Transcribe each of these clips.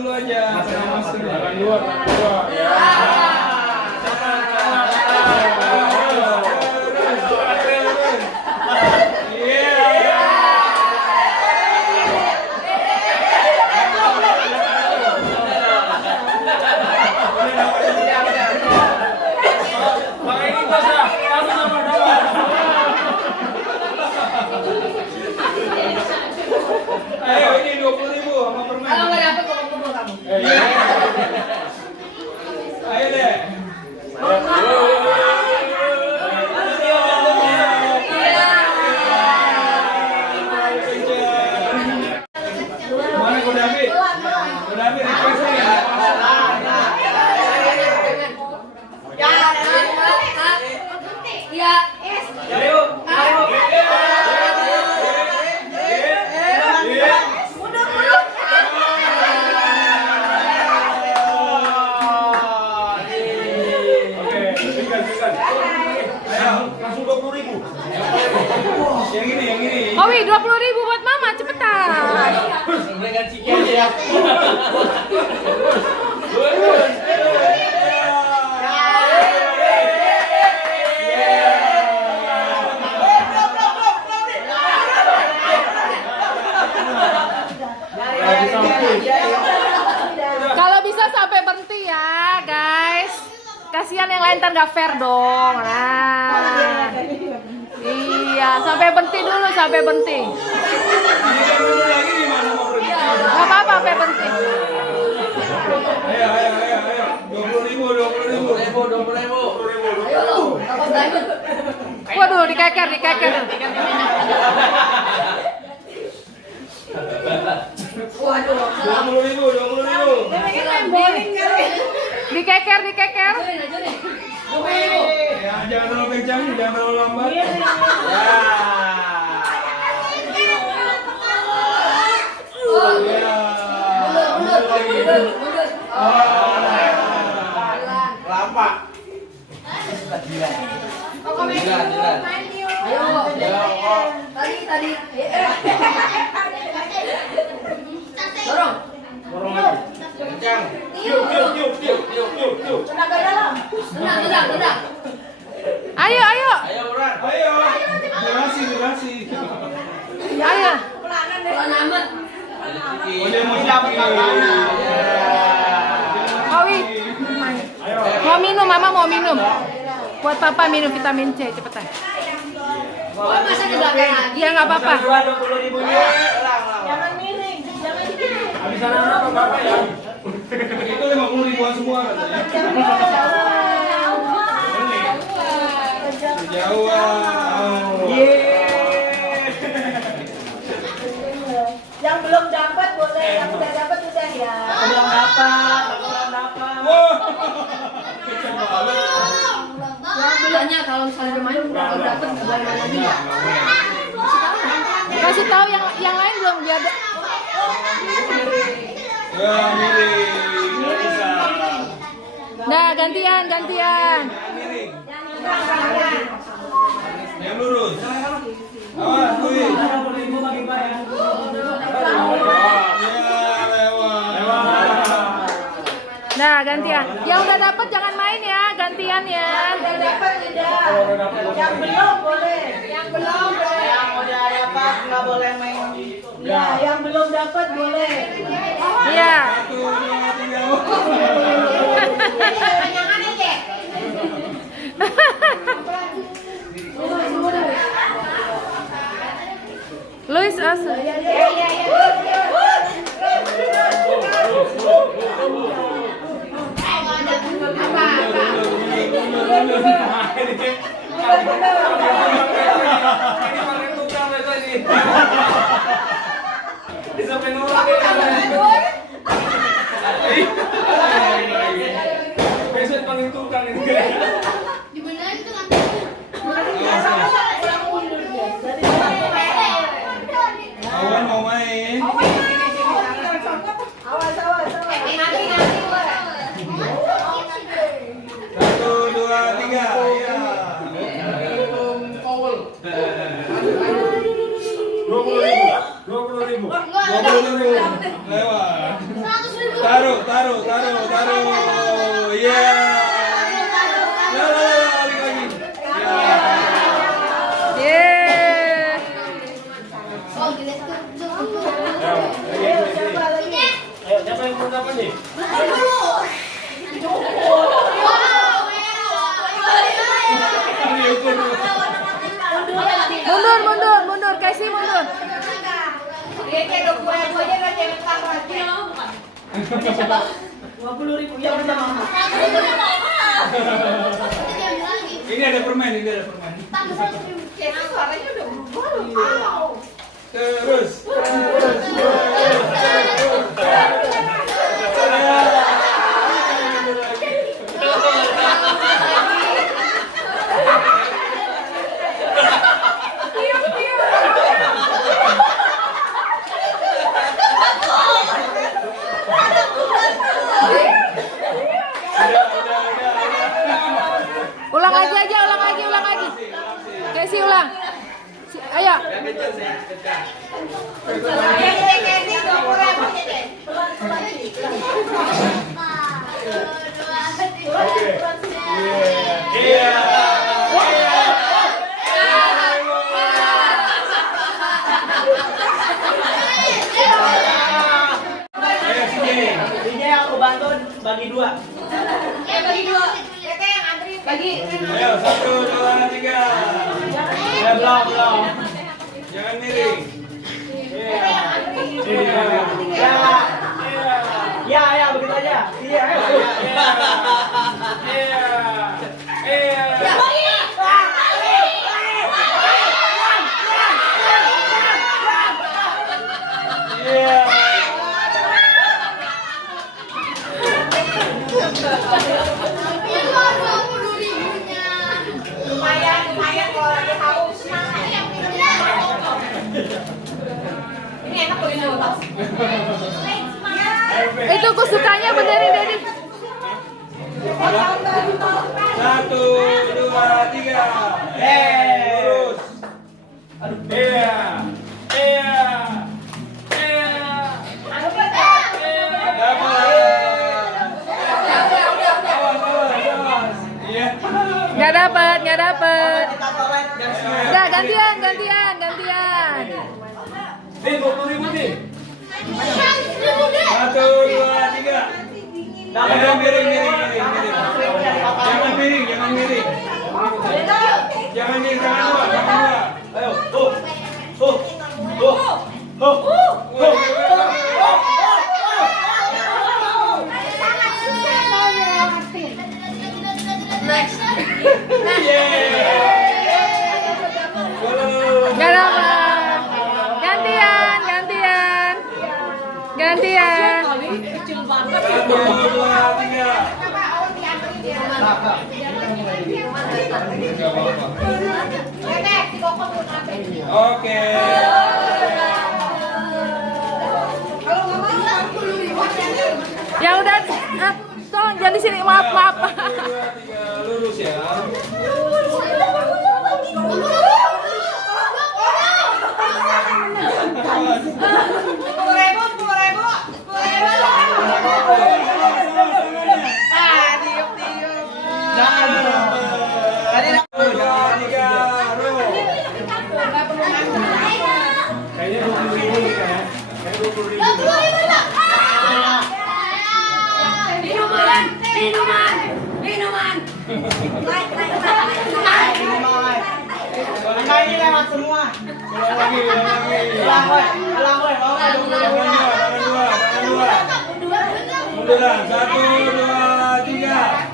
dulu aja. Makan dua. Ya. Ayo ini 20.000 sama permen. Kalau nggak dapet kalau kumpul kamu. Ayo deh. Mana Kodafi? Kodafi request ya. Ya, Ayo. Langsung 20.000. Yang ini. Owi, 20.000 buat mama, cepetan. Mereka ciki aja ya. Kalau bisa sampai berhenti ya, guys. Kasihan yang lain ntar nggak fair dong. Nah. Iya, sampai berhenti dulu, sampai berhenti. Lagi gimana mau pergi? Gak apa-apa, sampai berhenti. Ayo. 20.000. Waduh, dikeker. waduh. 20.000. Dikeker. Ya, jangan terlalu kencang, jangan terlalu lambat. Lampak. Tadi. Dorong. Dorong lagi. Kencang. Tiup. Tenaga dalam. Tenang. Ayo. Ayo, Bran. Ayo. Durasi. Ayo. Pelan amat. Udah mau dapat Owi, mau minum, mama mau minum. Buat papa minum vitamin C, cepetan. Oh, masa di belakang lagi? Iya, nggak apa-apa. 20.000 nya. Jangan miring. Habis anak bapak ya. Itu 50.000-an semua katanya. Jauh. Yang belum dapat boleh, yang udah dapat udah ya. Belum dapat. Wah. Yang bilangnya kalau misalnya dia main udah dapat nggak boleh main lagi ya. Kasih tahu yang lain belum dia ada. Ya, miring. Nah, gantian. Miring. Yang lurus. Awas, Louis. Nah, gantian. Yang udah dapat jangan main ya, gantian ya. Udah dapat tidak. Yang belum boleh. Yang udah dapat nggak boleh main. Ya, yang belum dapat boleh. Iya. Jangan aja. Luis Asa. Besok paling tukang ini. Awan mau main. Awas. 1, 2, 3. Iya. 20.000. Lewat. 100.000 Taruh. Iya. Balik lagi. Yeay. Ayo, siapa yang mau dapat nih? Mundur, Casey mundur. Ya bersama. Ini ada permen. Terus. Ulang lagi. Casey ulang. Ayo. Iya. Ayo sini. Ini aku bantu bagi 2. Ayo 1, 2, 3. Ya, belum. Jangan miring. Ya, begitu aja. Iya, ayo. Lumayan kalau lagi haus. Ini enak loh ini. Itu kusukanya benerin Dedi. 1, 2, 3. Lurus. Nggak dapet. Udah gantian. Nih 20.000 nih. 1, 2, 3. Jangan miring. Jangan dua. Ayo, Nggak dapet. Gantian. 1, 2, 3. Oke. Ya udah, tolong jangan di sini. Maaf. 1, 2, 3. Lurus ya. Kayaknya 20.000 nih kan? Kayak 20.000. Minuman. Angka ini lewat semua. Ulang lagi. Ulang, woi. Tangan dua. Munduran. 1, 2, 3.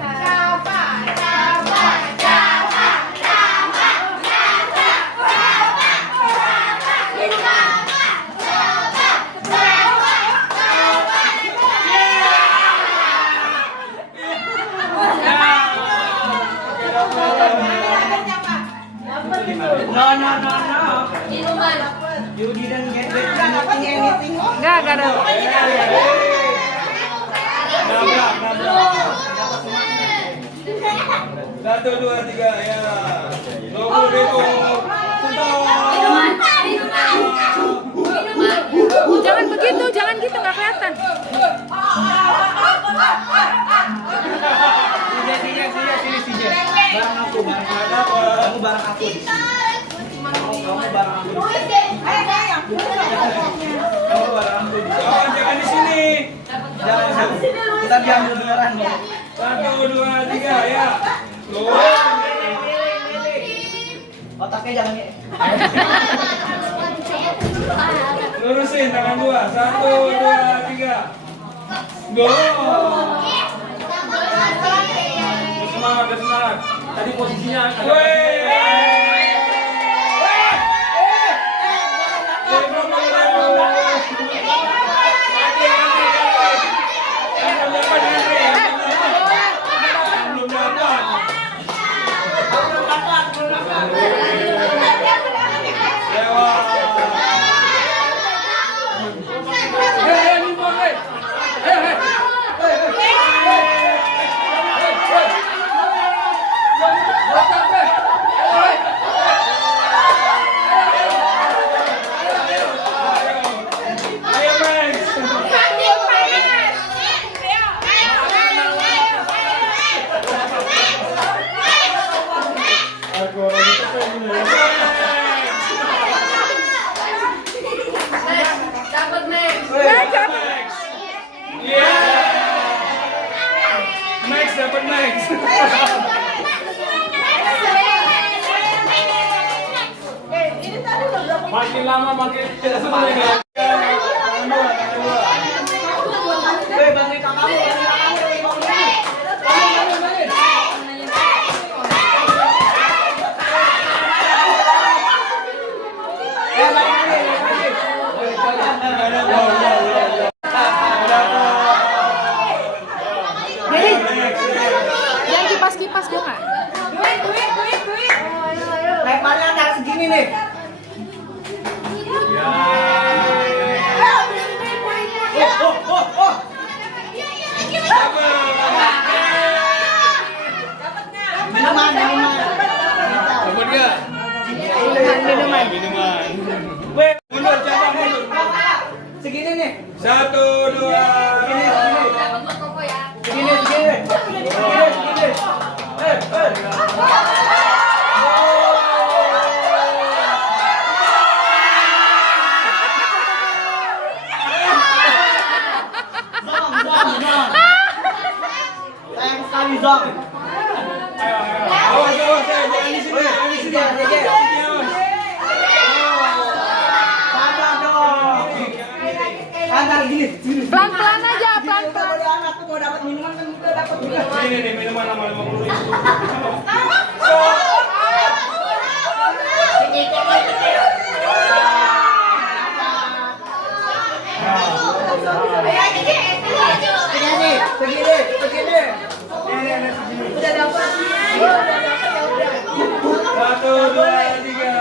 No. You didn't get anything. Nggak ada. Nabrak. 1, 2, 3 ya. 20.000. Jangan begitu, jangan gitu nggak kelihatan. CJ. Barang aku, barang aku. Kamu barang aku di sini. Kamu barang aku di sini. Kamu barang aku di sini. Jangan di sini. Jangan. Kita diambil beneran nih. 1, 2, 3 ya. Otaknya jangan nih. Lurusin tangan 2. 1, 2, 3. Go. Semangat, semangat. Tadi posisinya Max dapat Max. Makin lama makin tidak senang ya. Bangun kamu. Jangan kipas-kipas dong nggak? Leparnya antara segini nih. Oh. Minuman. Dapat enggak? Minuman. Mundur, coba mundur. Segini nih. 1, 2, Segini. Sayang sekali Zong. Awas, jangan di sini, jangan di sini. Sabar dong. Antar gini. Pelan-pelan aja, pelan-pelan. Kalau anakku mau dapat minuman kan kita dapat juga. Ini nih minuman sama 50.000. Segini. Udah dapat. 1, 2, 3.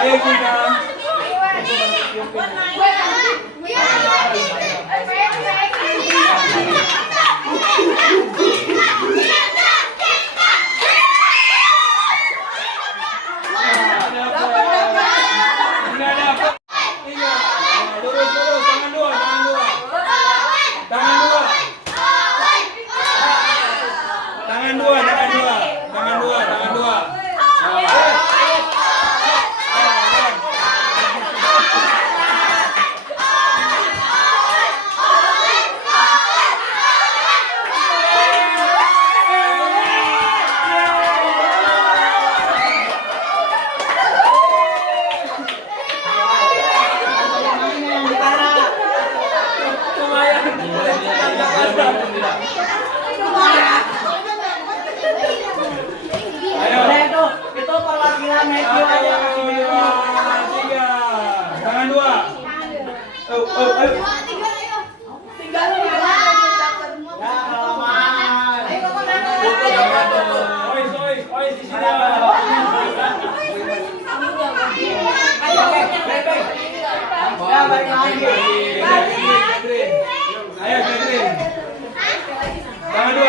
Ayo kita. Tangan dua. Ayo. Itu perwakilan Matthew aja kasih Matthew. 3. Tangan 2. Ayo. Tinggal lu ya. Ya kelamaan. Ois di sini. Ya balik lagi. Ayo Catherine. Tangan 2.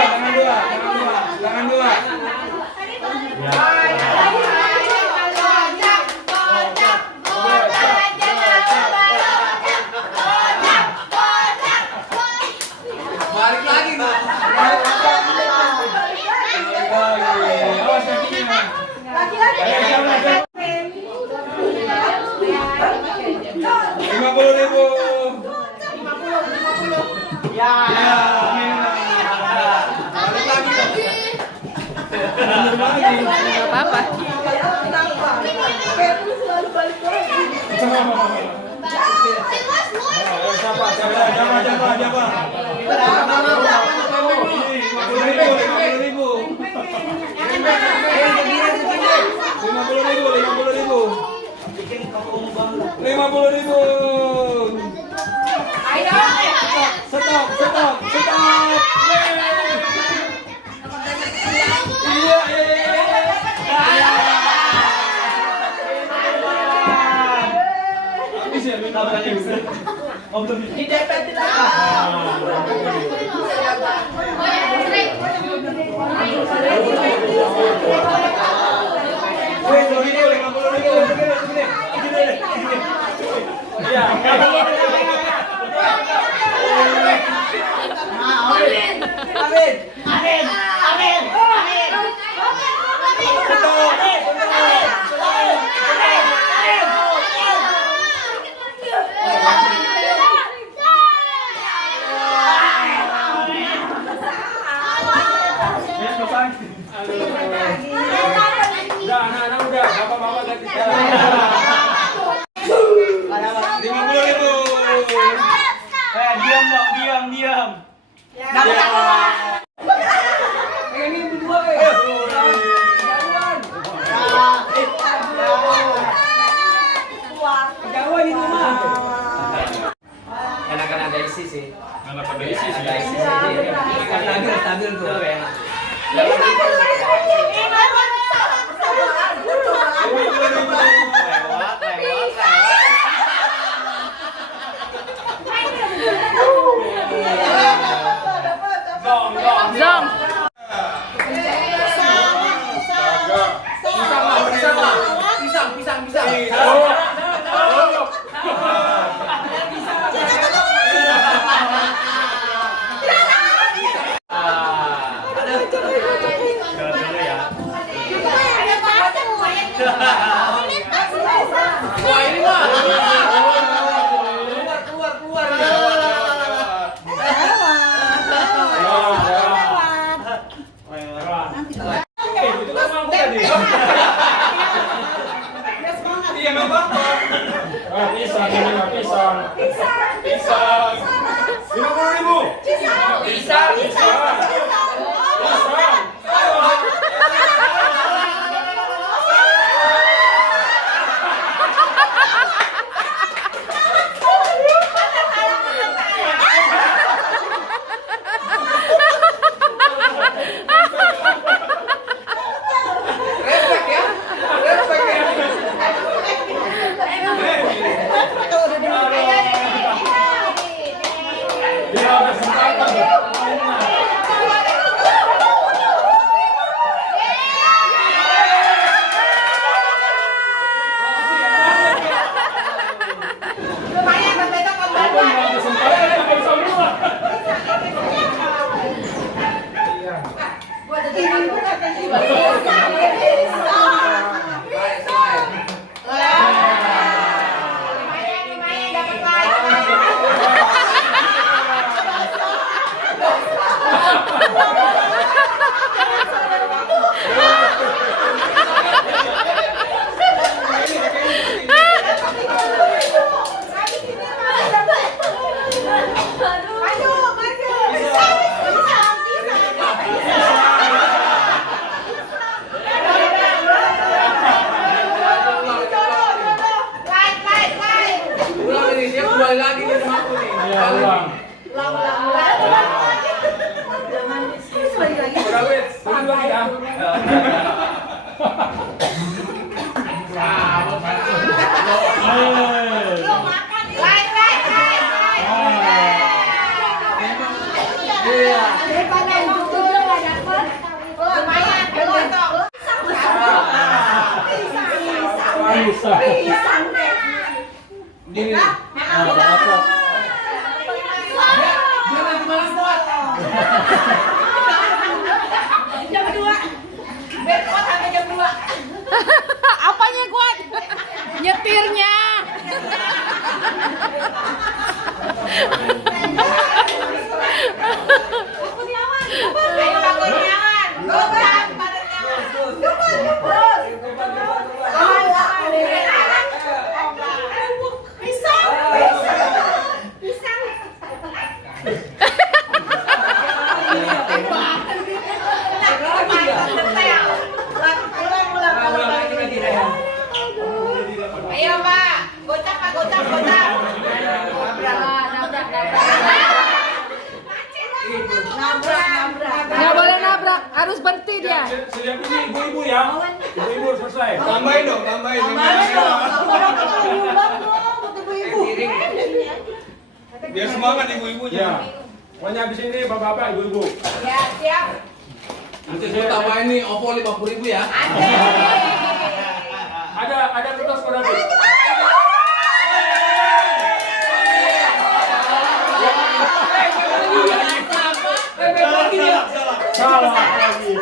Tangan 2. Balik lagi, Mbak. Awas kakinya. Ayo, jangan. 50.000. Ya. Balik lagi. Nggak apa-apa. Siapa? 50.000. Stop. Iya. Habis ya, minta berani. Di DP tidak. Udah, anak-anak udah, bapak-bapak ganti jalan. 50.000. Diam. Ini berdua Jawa di rumah. Enakan ada isi sih. Anak pada isi sih. Ada isi sih. Stabil tuh. Enak. Zong. Pisang. Wah ini mah. Keluar. Itu kan mampu tadi. Iya, nggak apa-apa. Pisang. 50.000. Pisang. Iya. Daripada yang tujuh nggak dapet. Lumayan, pisang deh. Ini. Dia nanti malam kuat. Jam 2. Biar kuat sampai jam 2. Apanya kuat? Nyetirnya. Ayo bangun nyaman. Gocap pada nyaman. Pisang. Pisang. Ayo Pak, gocap Pak, gocap. Nabrak. Nggak boleh nabrak, harus berhenti dia. Sejak ini ibu-ibu ya. Ibu-ibu selesai. Tambahin dong. Biar semangat ibu-ibunya. Ya. Pokoknya habis ini bapak-bapak, ibu-ibu. Ya, siap. Nanti saya tambahin nih OVO 50.000 ya. Ada kertas pada tuh. Salah lagi.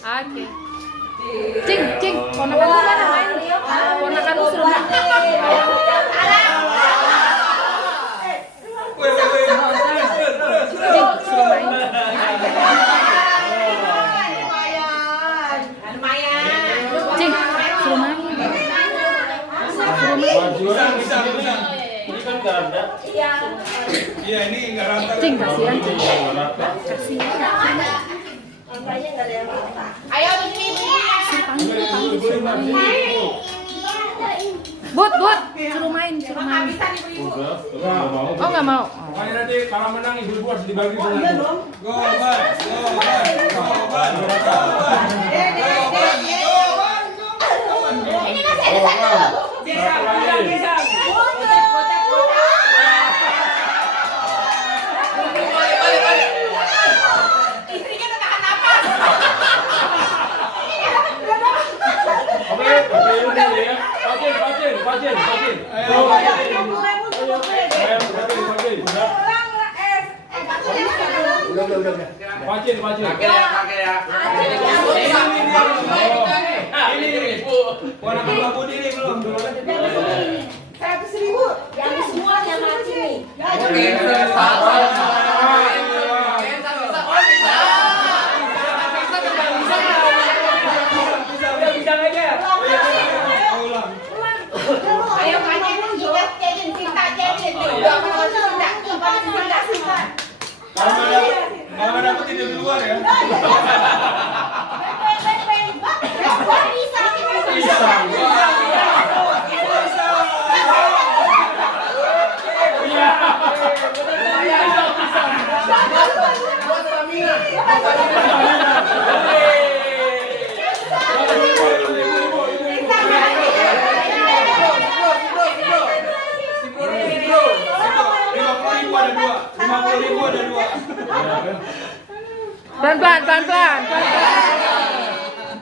Oke. Cing, ponakan lu mana main? Ponakan lu suruh main. Cing, suruh main. Cing, suruh main. Bisa. Ini kan nggak ada. Iya, ini nggak rata. Cing, kasihan. Cing. Nggak rata. Ayo begini. Ibu-ibu main. But, suruh main. Habisan ibu-ibu. Nggak mau. Oh, nggak mau. Makanya nanti kalau menang ibu-ibu harus dibagi dengan ibu. Goban. Ini masih ada satu. Satu lagi. Istrinya udah tahan napas. Oke, ya. Pacin. Pacin. Pakai ya. Ini. Warna lampu diri belum. 100.000. Yang semuanya mati nih. Ayo kalian kita cedin cinta. Udah mana cinta. Kalau dapet tidak di luar ya. Pisang.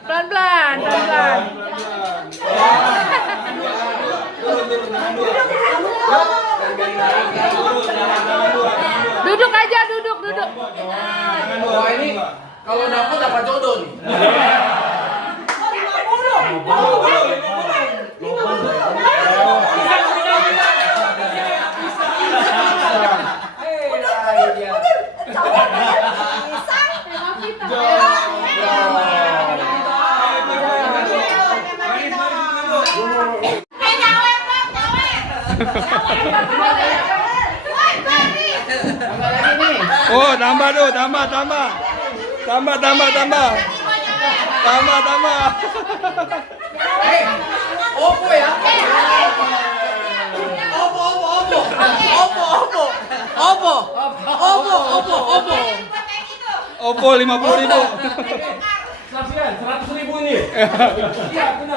Pelan-pelan. Duduk aja, duduk. Wah, ini kalau dapet dapat jodoh nih. Oh, tambah. Oppo ya. Oppo. Oppo 50.000. Saksian 100.000 ini. Iya, benar.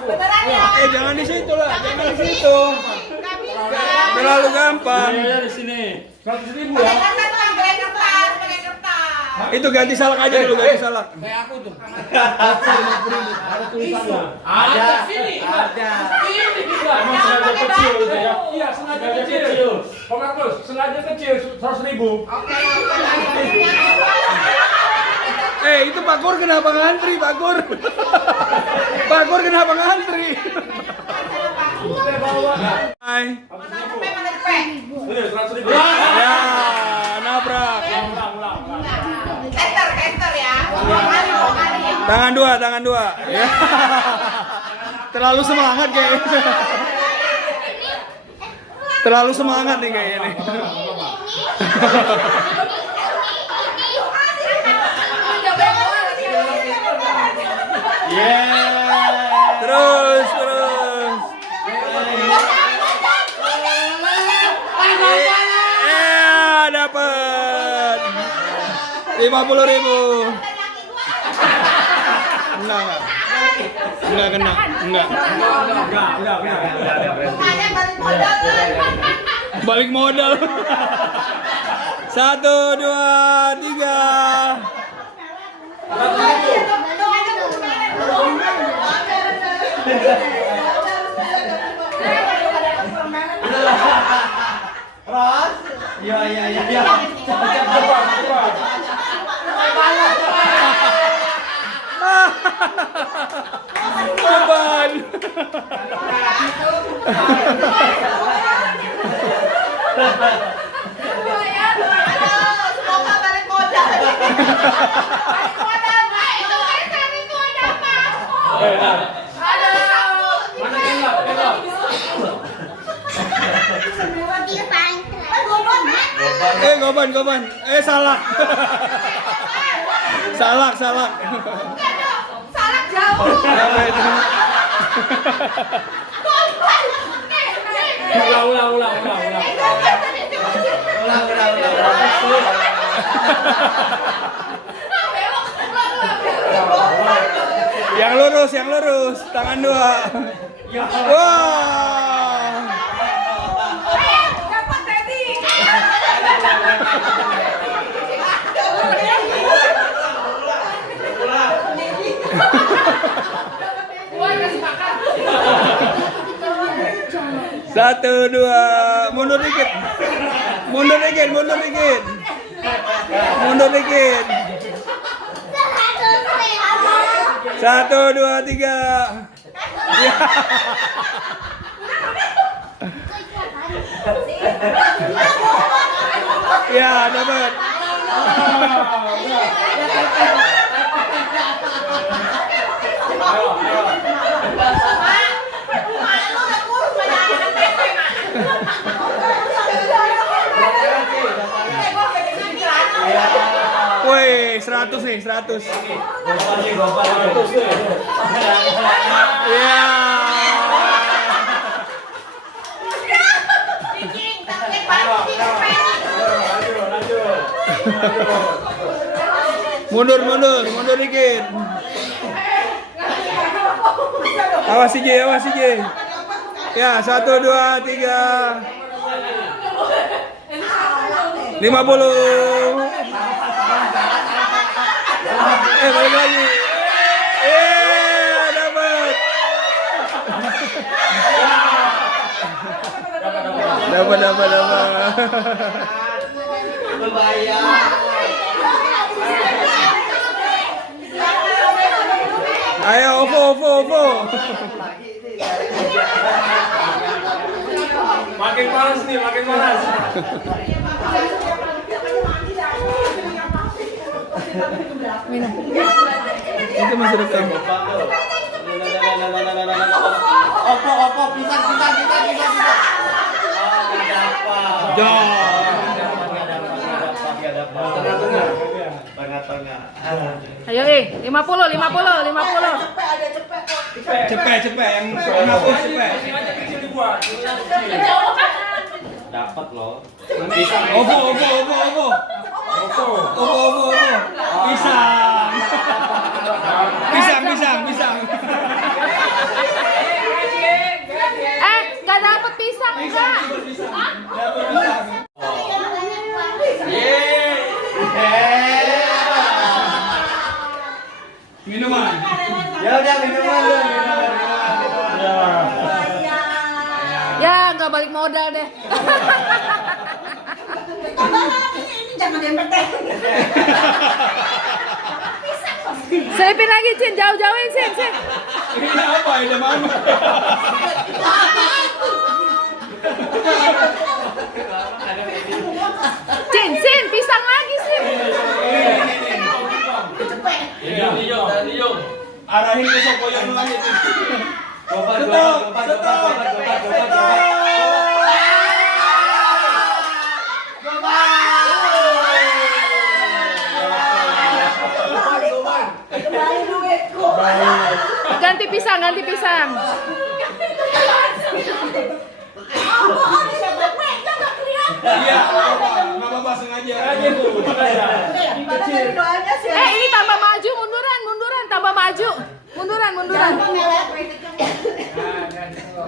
Beneran ya? Jangan di situ lah, jangan di situ. Nggak bisa. Terlalu gampang. Di sini. 100.000 Pakai ya. kertas, pakai kertas, pakai kertas. Itu ganti salak aja dulu, ganti salak. Kayak aku tuh. Ada tulisannya. Ada sini. Ada. Ini kita. Emang sengaja kecil gitu ya. Iya, sengaja kecil. Pak Markus, sengaja kecil 100.000. Itu Pak Gur kenapa ngantri, Pak Gur? Pak Gur kenapa ngantri? Saya bawa. Hai. Mana cepet? Ini 100.000. Ya, nabrak. Ulang. Enter ya. Dua kali. Tangan dua. Ya. Terlalu semangat kayaknya. Terlalu semangat nih kayaknya nih. Terus. Dapat 50.000. Enggak kena. Bunganya balik modal tuh. Balik modal. 1, 2, 3. Ros. Iya. Cepat. Semoga balik modal. Balik modal, Pak. Itu kan kami modal, Pak. Mana enggak? Goban. Salak. Salak. Salah jauh. Apa itu? Ulang. Yang lurus. Tangan 2. Wah. Dapat tadi. Satu, 2. Mundur dikit. 1, 2, 3. Ya, dapat. Woi, 100 nih, 100. Ya. Mundur dikit. Awas si J. Ya, 1, 2, 3. 50. Balik lagi. Dapat. Dapat. Berbayar. Ayo, OVO. Makin panas. Itu masih rekam. Oppo, pisang. Tengah. Ayo 50. Cepet yang 50 cepet. Sengaja kecil dibuat. Dapat loh. Ovo. Pisang. Gak dapet pisang enggak? Minuman. Ya udah minuman lu. Ya nggak balik modal deh. Ini jangan dempet. Selipin lagi Cin, jauh-jauhin Cin. Ini apa? Ini mana? Cin, pisang lagi Cin. Arahin ke Sokoyan lagi. Gobat. Kembali duitku. Ganti pisang. Iya, nggak apa-apa sengaja. Kecil. Doanya sih. Ini tambah maju, munduran, tambah maju. Munduran.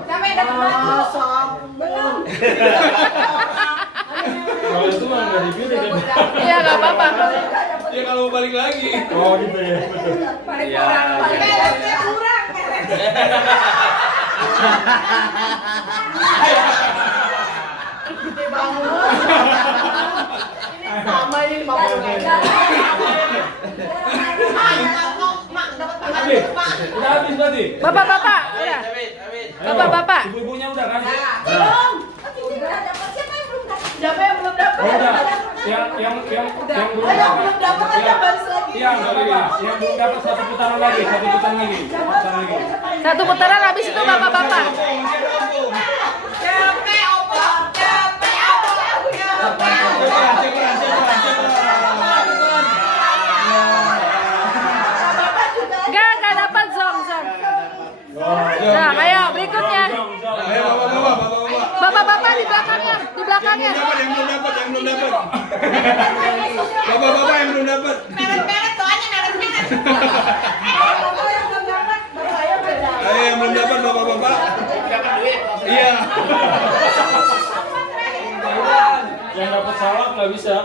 Sampai dapat belum? Kalau itu mah nggak dipilih kan? Iya nggak apa-apa. Ya kalau mau balik lagi. Oh gitu ya. Iya. Meletnya kurang. Gede banget. Ini sama ini 50. Habis. Udah habis berarti. Bapak, udah. Ayo. Bapak. Ibu-ibunya udah kan? Belum. Siapa yang belum dapat? Oh, udah. Yang belum dapat aja baris lagi. Iya, yang belum dapat satu putaran lagi. Satu putaran habis itu bapak-bapak. Gak dapat zong. Nah, ayo berikutnya. Ayo bapak. Bapak-bapak di belakangnya. Yang belum dapat. Bapak-bapak yang belum dapat. Meret soalnya meret. Ayo yang belum dapat bapak-bapak. Iya. Yang dapat salak nggak bisa.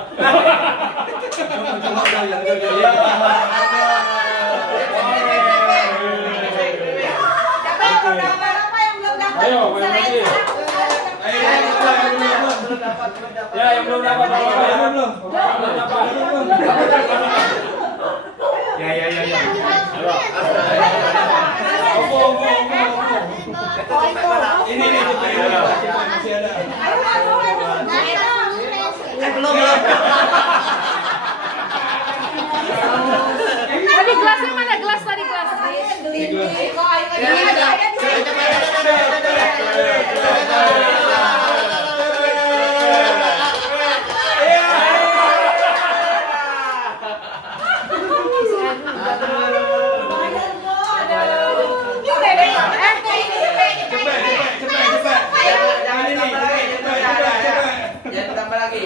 Ayo, main lagi. Ya, yang belum dapat. Ya. Ini masih ada. Tadi gelasnya mana? Gelas tadi gelas. Jangan tambah lagi.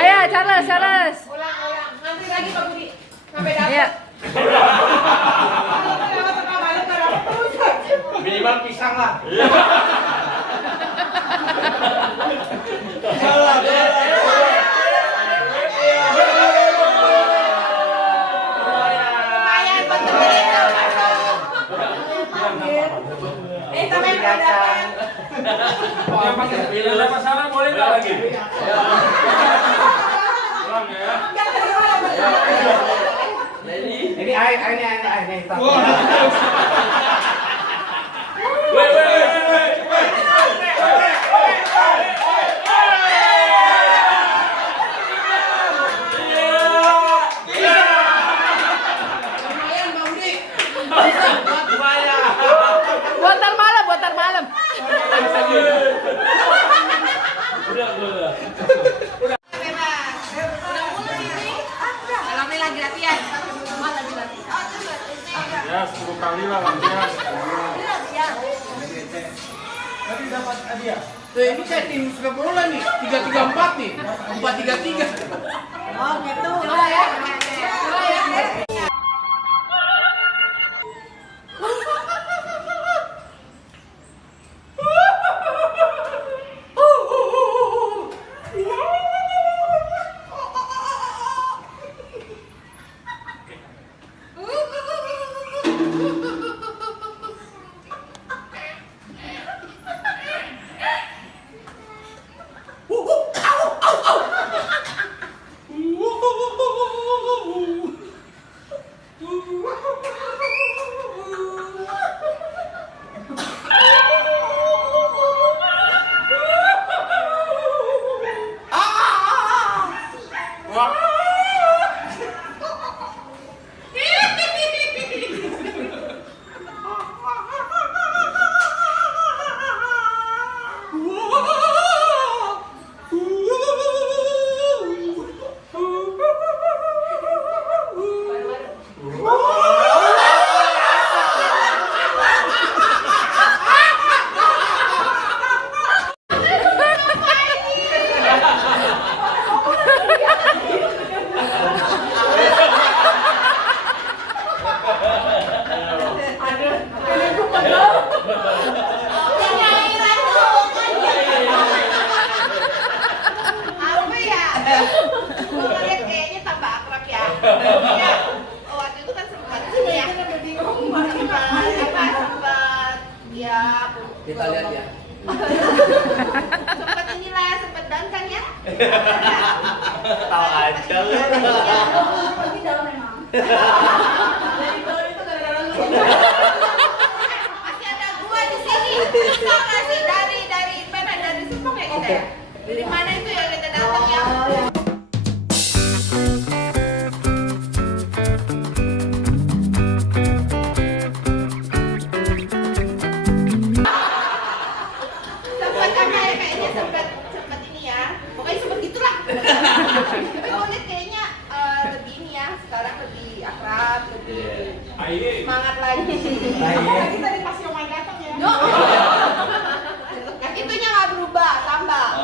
Ayo, Charles. Nanti lagi Pak Budi. Sampai dapat. Iya. Minimal pisang lah. Salah. Lumayan buat temen itu, tapi yang dapat. Yang dapat salak boleh nggak lagi? Pulang ya. Ini air. Buat ntar malam. Udah. Kalau ini lagi latihan. Lagi latihan. Berarti dapat hadiah. Tuh ini kayak tim sepak bola nih, 3-3-4 nih, 4-3-3. Oh gitu. Coba ya. Coba ya. Apa ya? Gue ngeliat kayaknya tambah akrab ya. Iya. Waktu itu kan sempat ini ya. Sempat ya. Kita lihat ya. Sempat inilah, sempat dankan ya. Tahu aja lu. Pergi dalam memang. Masih ada gua di sini. Bisa nggak sih dari mana? Dari Serpong ya kita ya? Dari mana itu yang kita datang ya? Sempat kan kayaknya sempat ini ya. Pokoknya sempat gitulah. Tapi gue lihat kayaknya lebih ini ya. Sekarang lebih akrab, lebih semangat lagi. Apalagi tadi pas Yomai datang ya. Itunya nggak berubah, tambah.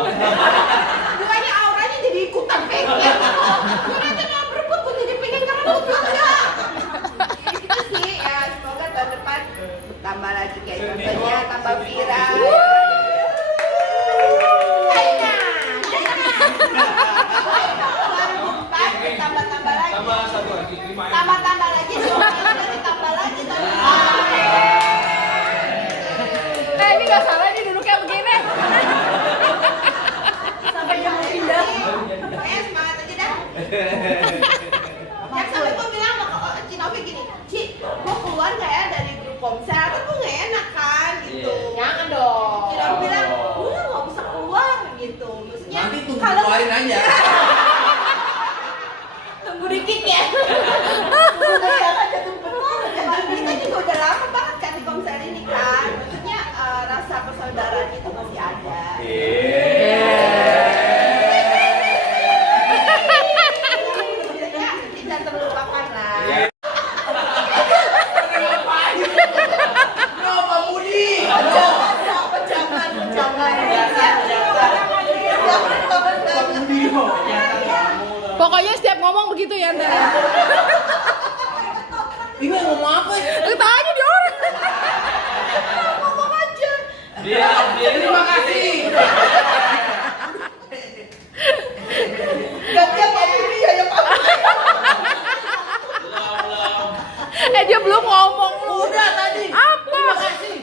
Bukannya auranya jadi ikutan pengen. Gue nanti nggak berebut, gue jadi pengen karena lucu enggak. Gitu sih ya. Semoga tahun depan tambah lagi kayak contohnya tambah viral. Tambah lagi. Tambah satu lagi, 5 ya. Tambah lagi, semuanya ditambah lagi. Ini nggak salah ini duduknya begini. Sampai jam pindah. Pokoknya semangat aja dah. Yang sampai gue bilang sama Cinovi gini, Ci, gue keluar nggak ya dari grup Komsel? Kan gue nggak enak kan, gitu. Jangan dong. Cinovi bilang, udah nggak usah keluar, gitu. Maksudnya, Nanti tunggu kalau keluarin aja. tunggu dikit ya. Tunggu aja tunggu. Kita juga udah lama banget kan di Komsel ini kan. Maksudnya rasa persaudaraan itu masih ada. Tidak terlupakan lah. Kenapa Budi? Pokoknya setiap ngomong begitu ya ntar. Ini ngomong apa ya? Tanya di orang. Ngomong aja. Terima kasih. Gantian Pak Budi ya Pak. Dia belum ngomong lu. Udah tadi. Apa? Terima kasih.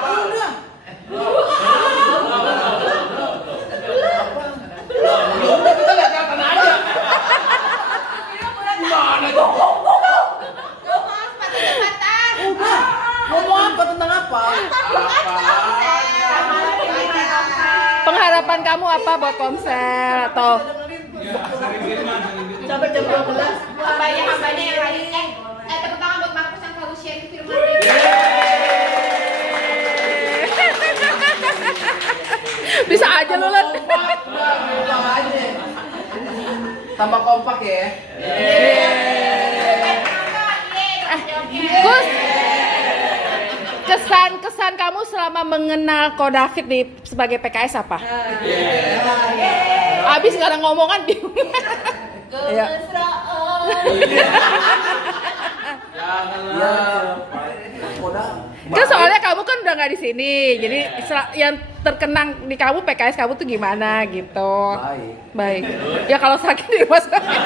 Udah. Udah kita lihat kelihatan aja. Gimana tuh? Mas, patah. Udah. Ngomong apa tentang apa? Pengharapan kamu apa buat konser atau Sampai jam 12. Hambanya yang lain. Tepuk tangan buat Markus yang selalu share firman. bisa aja lu Len. Kompak aja. Tambah kompak ya. Gus, Kesan kamu selama mengenal Ko David sebagai PKS apa? Abis nggak ada ngomongan bingung. Iya. Kan soalnya kamu kan udah nggak di sini, jadi yang terkenang di kamu PKS kamu tuh gimana gitu? Baik. Ya kalau sakit di rumah sakit.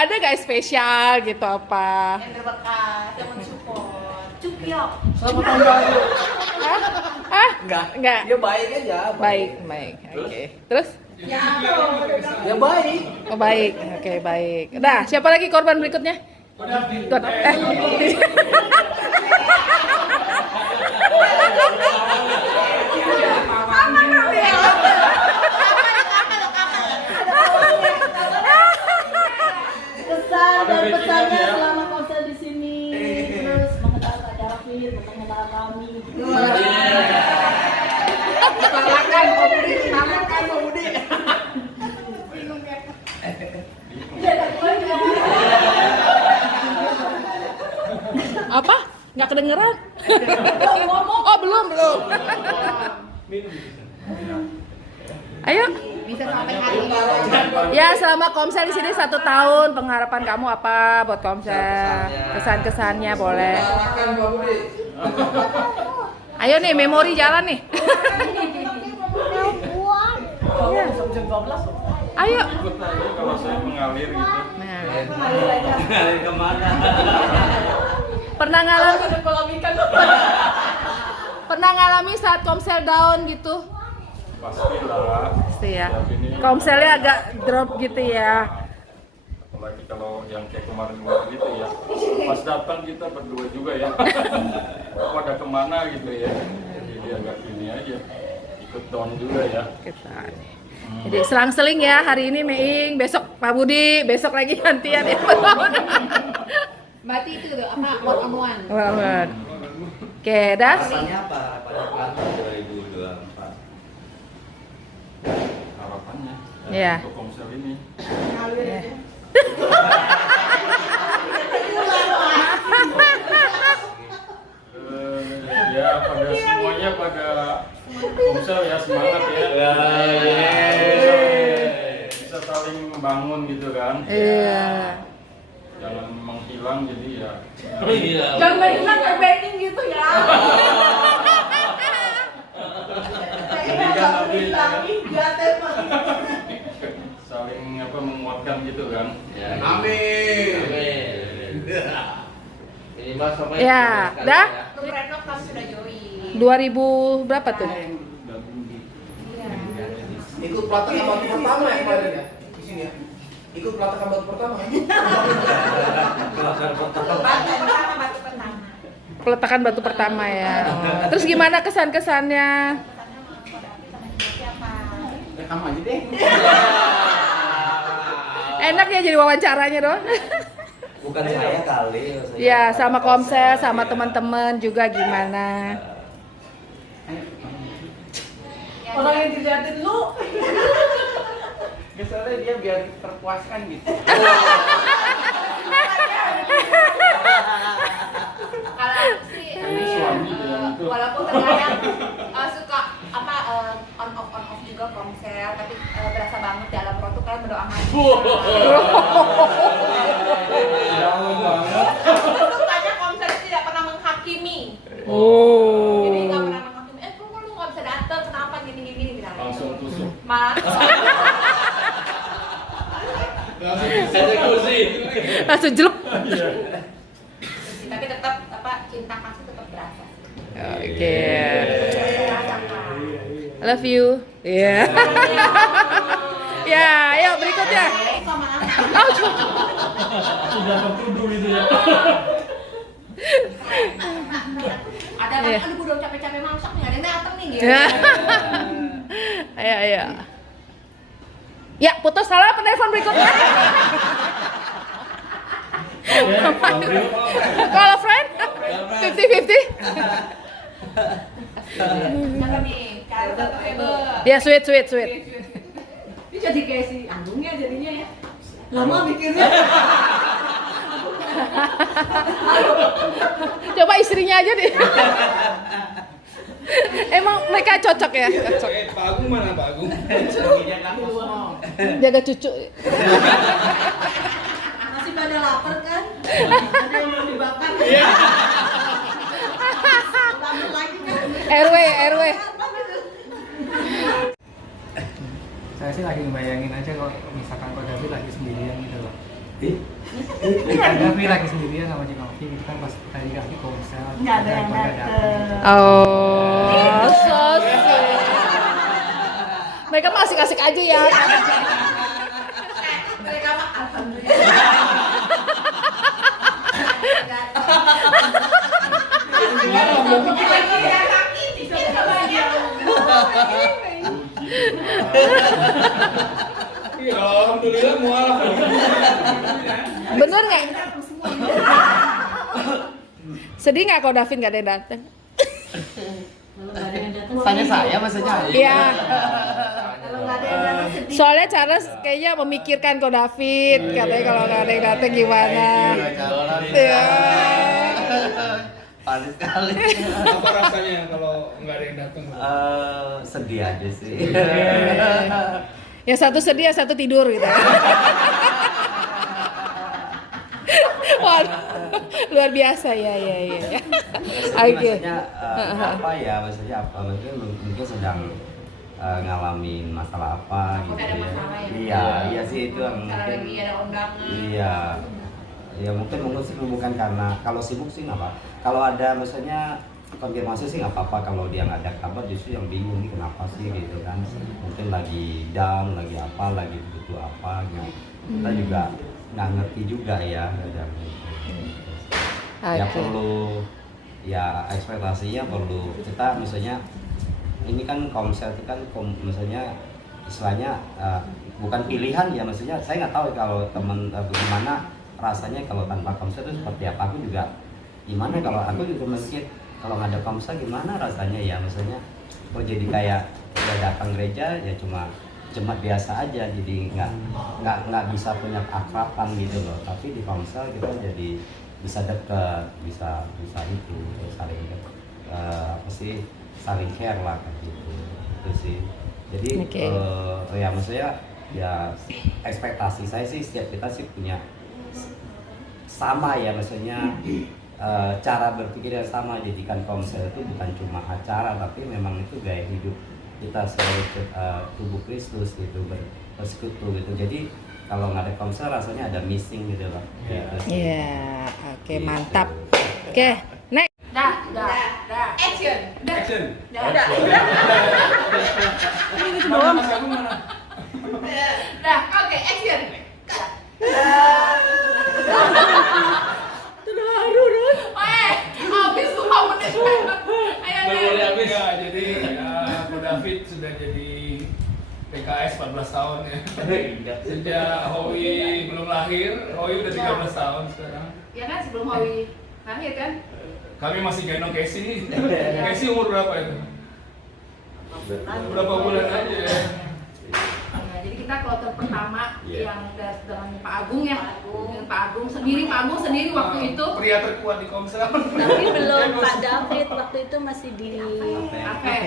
Ada nggak spesial gitu apa? Yang berbekas, yang mensupport. Cukyok. Selamat tahun baru. Enggak. Ya baik aja. Baik. Oke. Terus? Ya baik. Oh, baik. Oke, baik. Nah, siapa lagi korban berikutnya? Kesan dan pesannya selama konser di sini, terus mengenal Kak David, mengenal kami. Apa? Nggak kedengeran? Oh, belum. Ayo. Bisa sampai hari ini. Ya, selama Komsel di sini 1 tahun, pengharapan kamu apa buat Komsel? Kesan-kesannya boleh. Ayo nih, memori jalan nih. Iya. Ayo. Kalau saya mengalir gitu. Nah, Ngalir kemana? pernah ngalami saat Komsel down gitu? Pastilah. Pasti ya. Saat ini, Komselnya agak drop gitu ya. apalagi kalau yang kayak kemarin gitu ya. Pas datang kita berdua juga ya. Pada kemana gitu ya. Jadi dia agak gini aja. Ikut down juga ya. Kita. Jadi selang-seling ya, hari ini Meing, besok Pak Budi, besok lagi gantian ya. Berarti itu tuh apa? One-on-one. Banget. Oke, das. Harapannya apa? Pada 2024. Harapannya. Iya. Untuk Komsel ini. Ya pada semuanya pada Komsel ya semangat ya. Bisa saling membangun gitu kan. Iya. Jangan menghilang jadi ya. Jangan hilang backing gitu ya. Saling menguatkan gitu kan. Amin. Ini Mas sama Ya, dah. Untuk Renov kami sudah join. 2000 berapa tuh? Ikut pelatihan batu pertama ya kemarin ya di sini ya. Ikut pelatihan batu pertama. Batu pertama. Peletakan batu pertama ya. Terus gimana kesan-kesannya? Rekam aja deh. Enak ya jadi wawancaranya doang. Bukan saya kali. Ya, sama Komsel, sama teman-teman juga gimana? Orang yang dilihatin lu. Misalnya dia biar terpuaskan gitu. Kalau aku sih, Ini suami yang itu. walaupun terkadang suka apa on off juga Komsel, tapi berasa banget dalam roh tuh kalian berdoa mati. Jangan banget. Sukanya Komsel tidak pernah menghakimi. Oh. Jadi nggak pernah menghakimi. Kok lu nggak bisa datang? Kenapa gini bilang? Langsung tusuk. Malah Langsung jelek. tapi tetap apa cinta kasih tetap berasa. Oke. Rasakan. I love you. Iya. Ya, ayo berikutnya. Sama anak. Oh, coba. Sudah tertuduh itu ya. Ada Iya. kan, aduh udah capek-capek masak nih, ada yang datang nih gitu. Ya. Ayo. Ya, putus salah penelpon berikutnya. Kalau friend 50-50. Jangan nih, cari satu table. Ya, sweet. Ini jadi kayak si Anggungnya jadinya ya. Lama mikirnya. Coba istrinya aja deh. Emang mereka cocok ya? Cocok. Pak Agung mana Pak Agung? Jaga cucu. Masih pada lapar kan? Ada yang belum dibakar. Iya. Lapar lagi kan? RW. Saya sih lagi ngebayangin aja kalau misalkan Kak Davi lagi sendirian gitu loh. Kak Davi lagi sendirian sama Cik Novi gitu kan pas tadi Davi konser. Nggak ada yang dateng. Oh, so sweet. Mereka mah asik-asik aja ya. Mereka mah alhamdulillah. Iya, alhamdulillah mualaf. Bener nggak? Sedih nggak kalau Davin nggak ada yang datang? Kalau nggak ada yang dateng. Tanya saya maksudnya. Iya. Kalau nggak ada yang dateng sedih. Soalnya Charles kayaknya memikirkan kok David, katanya kalau nggak ada yang datang gimana? Iya. Paling sekali. Apa rasanya kalau nggak ada yang datang? Sedih aja sih. Yang satu sedih, yang satu tidur gitu. Wah, luar biasa ya. Oke. Maksudnya apa ya? Maksudnya apa? Mungkin sedang ngalamin masalah apa gitu Ada ya. masalah ya? Iya sih itu yang Karena mungkin. lagi ada undangan. Iya. Ya mungkin sih bukan karena kalau sibuk sih nggak apa. Kalau ada maksudnya konfirmasi sih nggak apa-apa. Kalau dia nggak ada kabar justru yang bingung nih kenapa sih gitu kan. Mungkin lagi down, lagi apa, lagi butuh apa. Gitu. Kita juga nggak ngerti juga ya. Ya Oke. perlu ya ekspektasinya perlu kita misalnya ini kan konser itu kan misalnya istilahnya bukan pilihan ya maksudnya saya nggak tahu kalau teman bagaimana rasanya kalau tanpa konser itu seperti apa. Aku juga gimana kalau aku juga mikir kalau nggak ada konser gimana rasanya ya maksudnya kok jadi kayak udah datang gereja ya cuma biasa aja jadi nggak bisa punya akraban gitu loh, tapi di konser kita jadi bisa dekat bisa itu saling apa sih saling care lah kayak gitu itu sih jadi Oke. ya maksudnya ya ekspektasi saya sih setiap kita sih punya sama ya maksudnya cara berpikir yang sama, jadikan konser itu bukan cuma acara tapi memang itu gaya hidup kita sebagai tubuh Kristus gitu bersekutu gitu. Jadi kalau nggak ada konser rasanya ada missing gitu loh. Gitu sih. Iya, oke Gitu. mantap. Oke, next. Dah. Action. Action. Udah. Mana Mas Agung mana? Dah, oke, action. Habis 2 menit. Ayo. Habis ya, jadi Ko David sudah jadi PKS 14 tahun ya. Sejak Howie belum lahir, Howie udah 13 tahun sekarang. Ya kan sebelum Howie lahir kan? Kami masih gendong Casey. Casey umur berapa itu? Berapa bulan aja ya? Nah, jadi kita kloter pertama Iya. yang dengan Pak Agung ya. Dengan Pak Agung sendiri waktu itu. Pria terkuat di Komsel. Tapi belum Pak David waktu itu masih di Oke.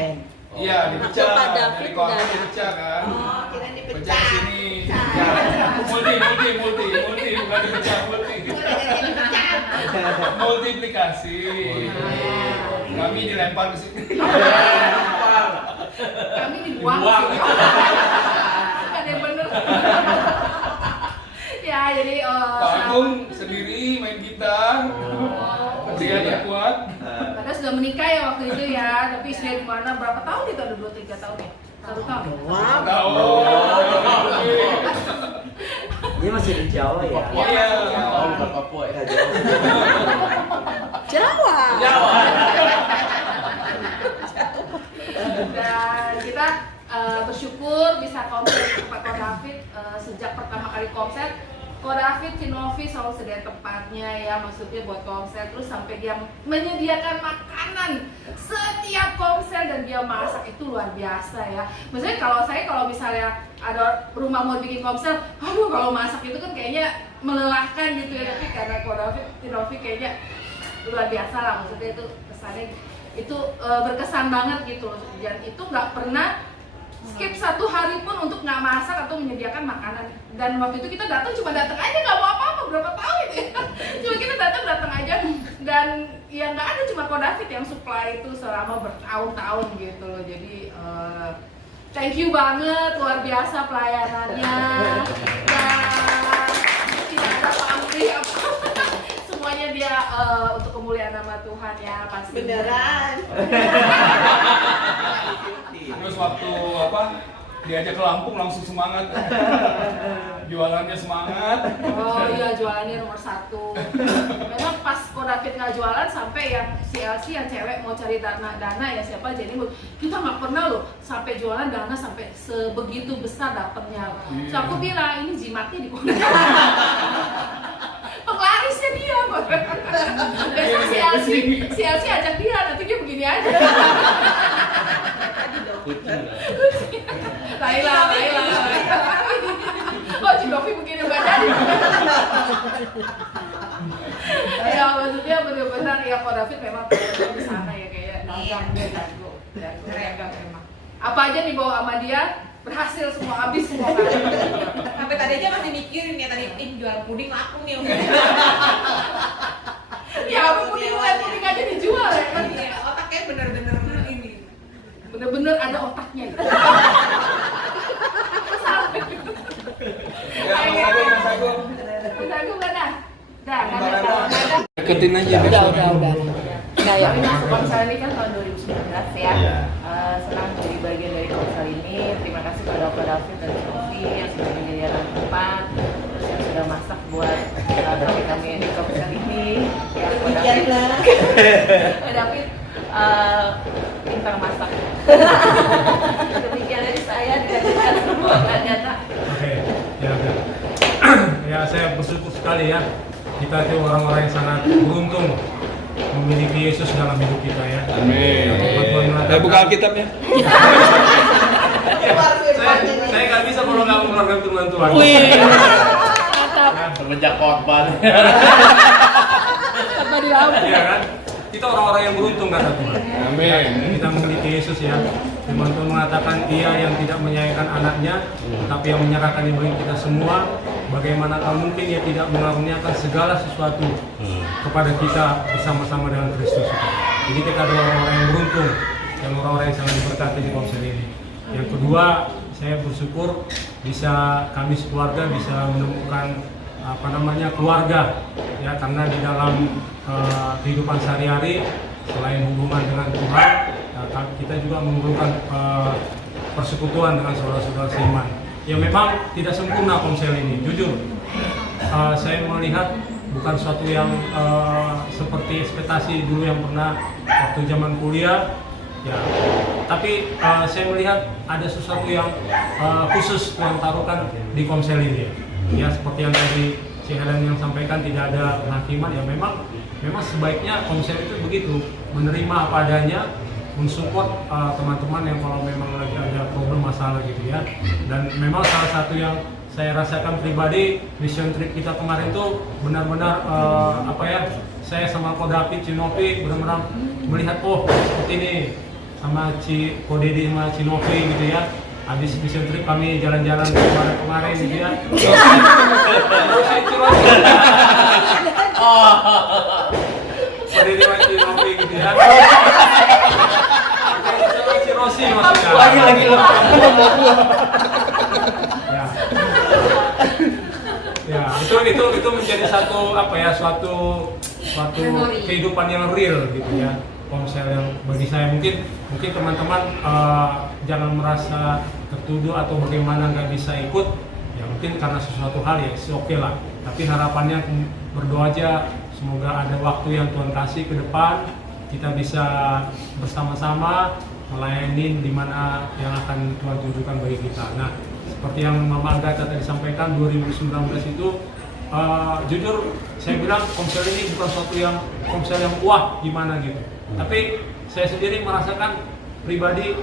Iya, dipecah. Waktu Pak David Dari Komsel udah- dipecah kan. Oh, kita Pecah dipecah. di sini. Multi, bukan dipecah multi. Multiplikasi. Kami dilempar ke sini. Kami dibuang. Ada yang bener. Ya, jadi Pak Agung sendiri main gitar. Pria terkuat. padahal sudah menikah ya waktu itu ya, tapi istrinya di mana berapa tahun itu? Ada 2-3 tahun ya? 1 tahun. Tahu. Ini masih di Jawa ya. Iya. Papua ya. Jawa. Dan kita bersyukur bisa konser tempat Ko David sejak pertama kali konser. Ko David Cinovi selalu sedia tempatnya ya, maksudnya buat konser, terus sampai dia menyediakan makanan setiap konser dan dia masak itu luar biasa ya. Maksudnya kalau misalnya ada rumah mau bikin konser, aduh kalau masak itu kan kayaknya melelahkan gitu ya, tapi karena Ko David kayaknya luar biasa lah, maksudnya itu kesannya itu berkesan banget gitu loh, dan itu nggak pernah skip satu hari pun untuk nggak masak atau menyediakan makanan. Dan waktu itu kita cuma datang aja, nggak mau apa-apa, berapa tahun ya cuma kita datang aja, dan yang nggak ada cuma Ko David yang supply itu selama bertahun-tahun gitu loh. Jadi thank you banget, luar biasa pelayanannya, dan tidak ada pamrih apa semuanya dia untuk kemuliaan nama Tuhan ya pasti. Beneran. Terus waktu diajak ke Lampung langsung semangat, jualannya semangat. Oh iya, jualannya nomor 1. Memang pas Ko David nggak jualan, sampai yang CLC yang cewek mau cari dana ya siapa, jadi kita nggak pernah loh sampai jualan dana sampai sebegitu besar dapatnya. So aku bilang ini jimatnya di Ko David. Penglarisnya dia, besok CLC ajak dia, nanti dia begini aja. Laila. Kok Cinovi begini nggak jadi? Ya maksudnya benar-benar ya Ko David memang di sana ya, kayak dagang dia jago memang. Apa aja dibawa sama dia berhasil semua, habis semua kan. Sampai tadi aja masih mikirin ya, tadi jual puding laku nih. Ya apa puding aja dijual ya kan. Iya, otaknya bener-bener ini. Bener-bener ada otaknya gitu. Ya, Mas Agung. Mas Agung kan dah? Dah, kan ada. Deketin aja. Udah. Nah, ya masuk Komsel ini kan tahun 2019 ya. Iya. Senang jadi bagian dari Komsel ini. Terima kasih kepada Ko David dan Cinovi yang sudah menjadi anak tempat, terus yang sudah masak buat kami di Komsel ini. Ya, Ko David pintar masak. Demikian dari saya, dikasihkan semua nyata. Oke, ya saya bersyukur sekali ya, kita itu orang-orang yang sangat beruntung memiliki Yesus dalam hidup kita ya. Amin. Buka Alkitabnya. Saya nggak bisa kalau nggak mengeluarkan firman Tuhan. Semenjak korban. Iya kan? Kita orang-orang yang beruntung kata Tuhan. Amin. Kita memiliki Yesus ya. Firman Tuhan mengatakan Dia yang tidak menyayangkan anaknya, tapi yang menyerahkan bagi kita semua. Bagaimanakah mungkin Ia tidak mengaruniakan segala sesuatu kepada kita bersama-sama dengan Kristus. Jadi kita adalah orang-orang yang beruntung, yang orang-orang yang sangat diberkati di Komsel ini. Yang kedua, saya bersyukur kami sekeluarga bisa menemukan keluarga ya, karena di dalam kehidupan sehari-hari selain hubungan dengan Tuhan, kita juga memerlukan persekutuan dengan saudara-saudara seiman. Ya memang tidak sempurna Komsel ini, jujur. Saya melihat bukan suatu yang seperti ekspektasi dulu yang pernah waktu zaman kuliah. Ya, tapi saya melihat ada sesuatu yang khusus Tuhan taruhkan di Komsel ini. Ya seperti yang tadi si Helen yang sampaikan, tidak ada penghakiman. Ya memang sebaiknya Komsel itu begitu, menerima apa adanya, mensupport teman-teman yang kalau memang lagi ada problem masalah gitu ya. Dan memang salah satu yang saya rasakan pribadi, mission trip kita kemarin tuh benar-benar saya sama Ko David, Cinovi benar-benar melihat seperti ini sama Ko Dedi sama Cinovi gitu ya. Habis mission trip kami jalan-jalan kemarin gitu ya. Ko Dedi sama Cinovi gitu ya. Cirosi maksudnya. Lagi loh. Ya, itu menjadi suatu kehidupan yang real gitu ya. Komsel yang bagi saya mungkin teman-teman jangan merasa tertuduh atau bagaimana nggak bisa ikut ya, mungkin karena sesuatu hal ya oke lah, tapi harapannya berdoa aja semoga ada waktu yang Tuhan kasih ke depan kita bisa bersama-sama melayani di mana yang akan Tuhan tunjukkan bagi kita. Nah seperti yang Mama Agatha tadi sampaikan, 2019 itu jujur saya bilang Komsel ini bukan suatu yang Komsel yang wah gimana gitu. Tapi saya sendiri merasakan pribadi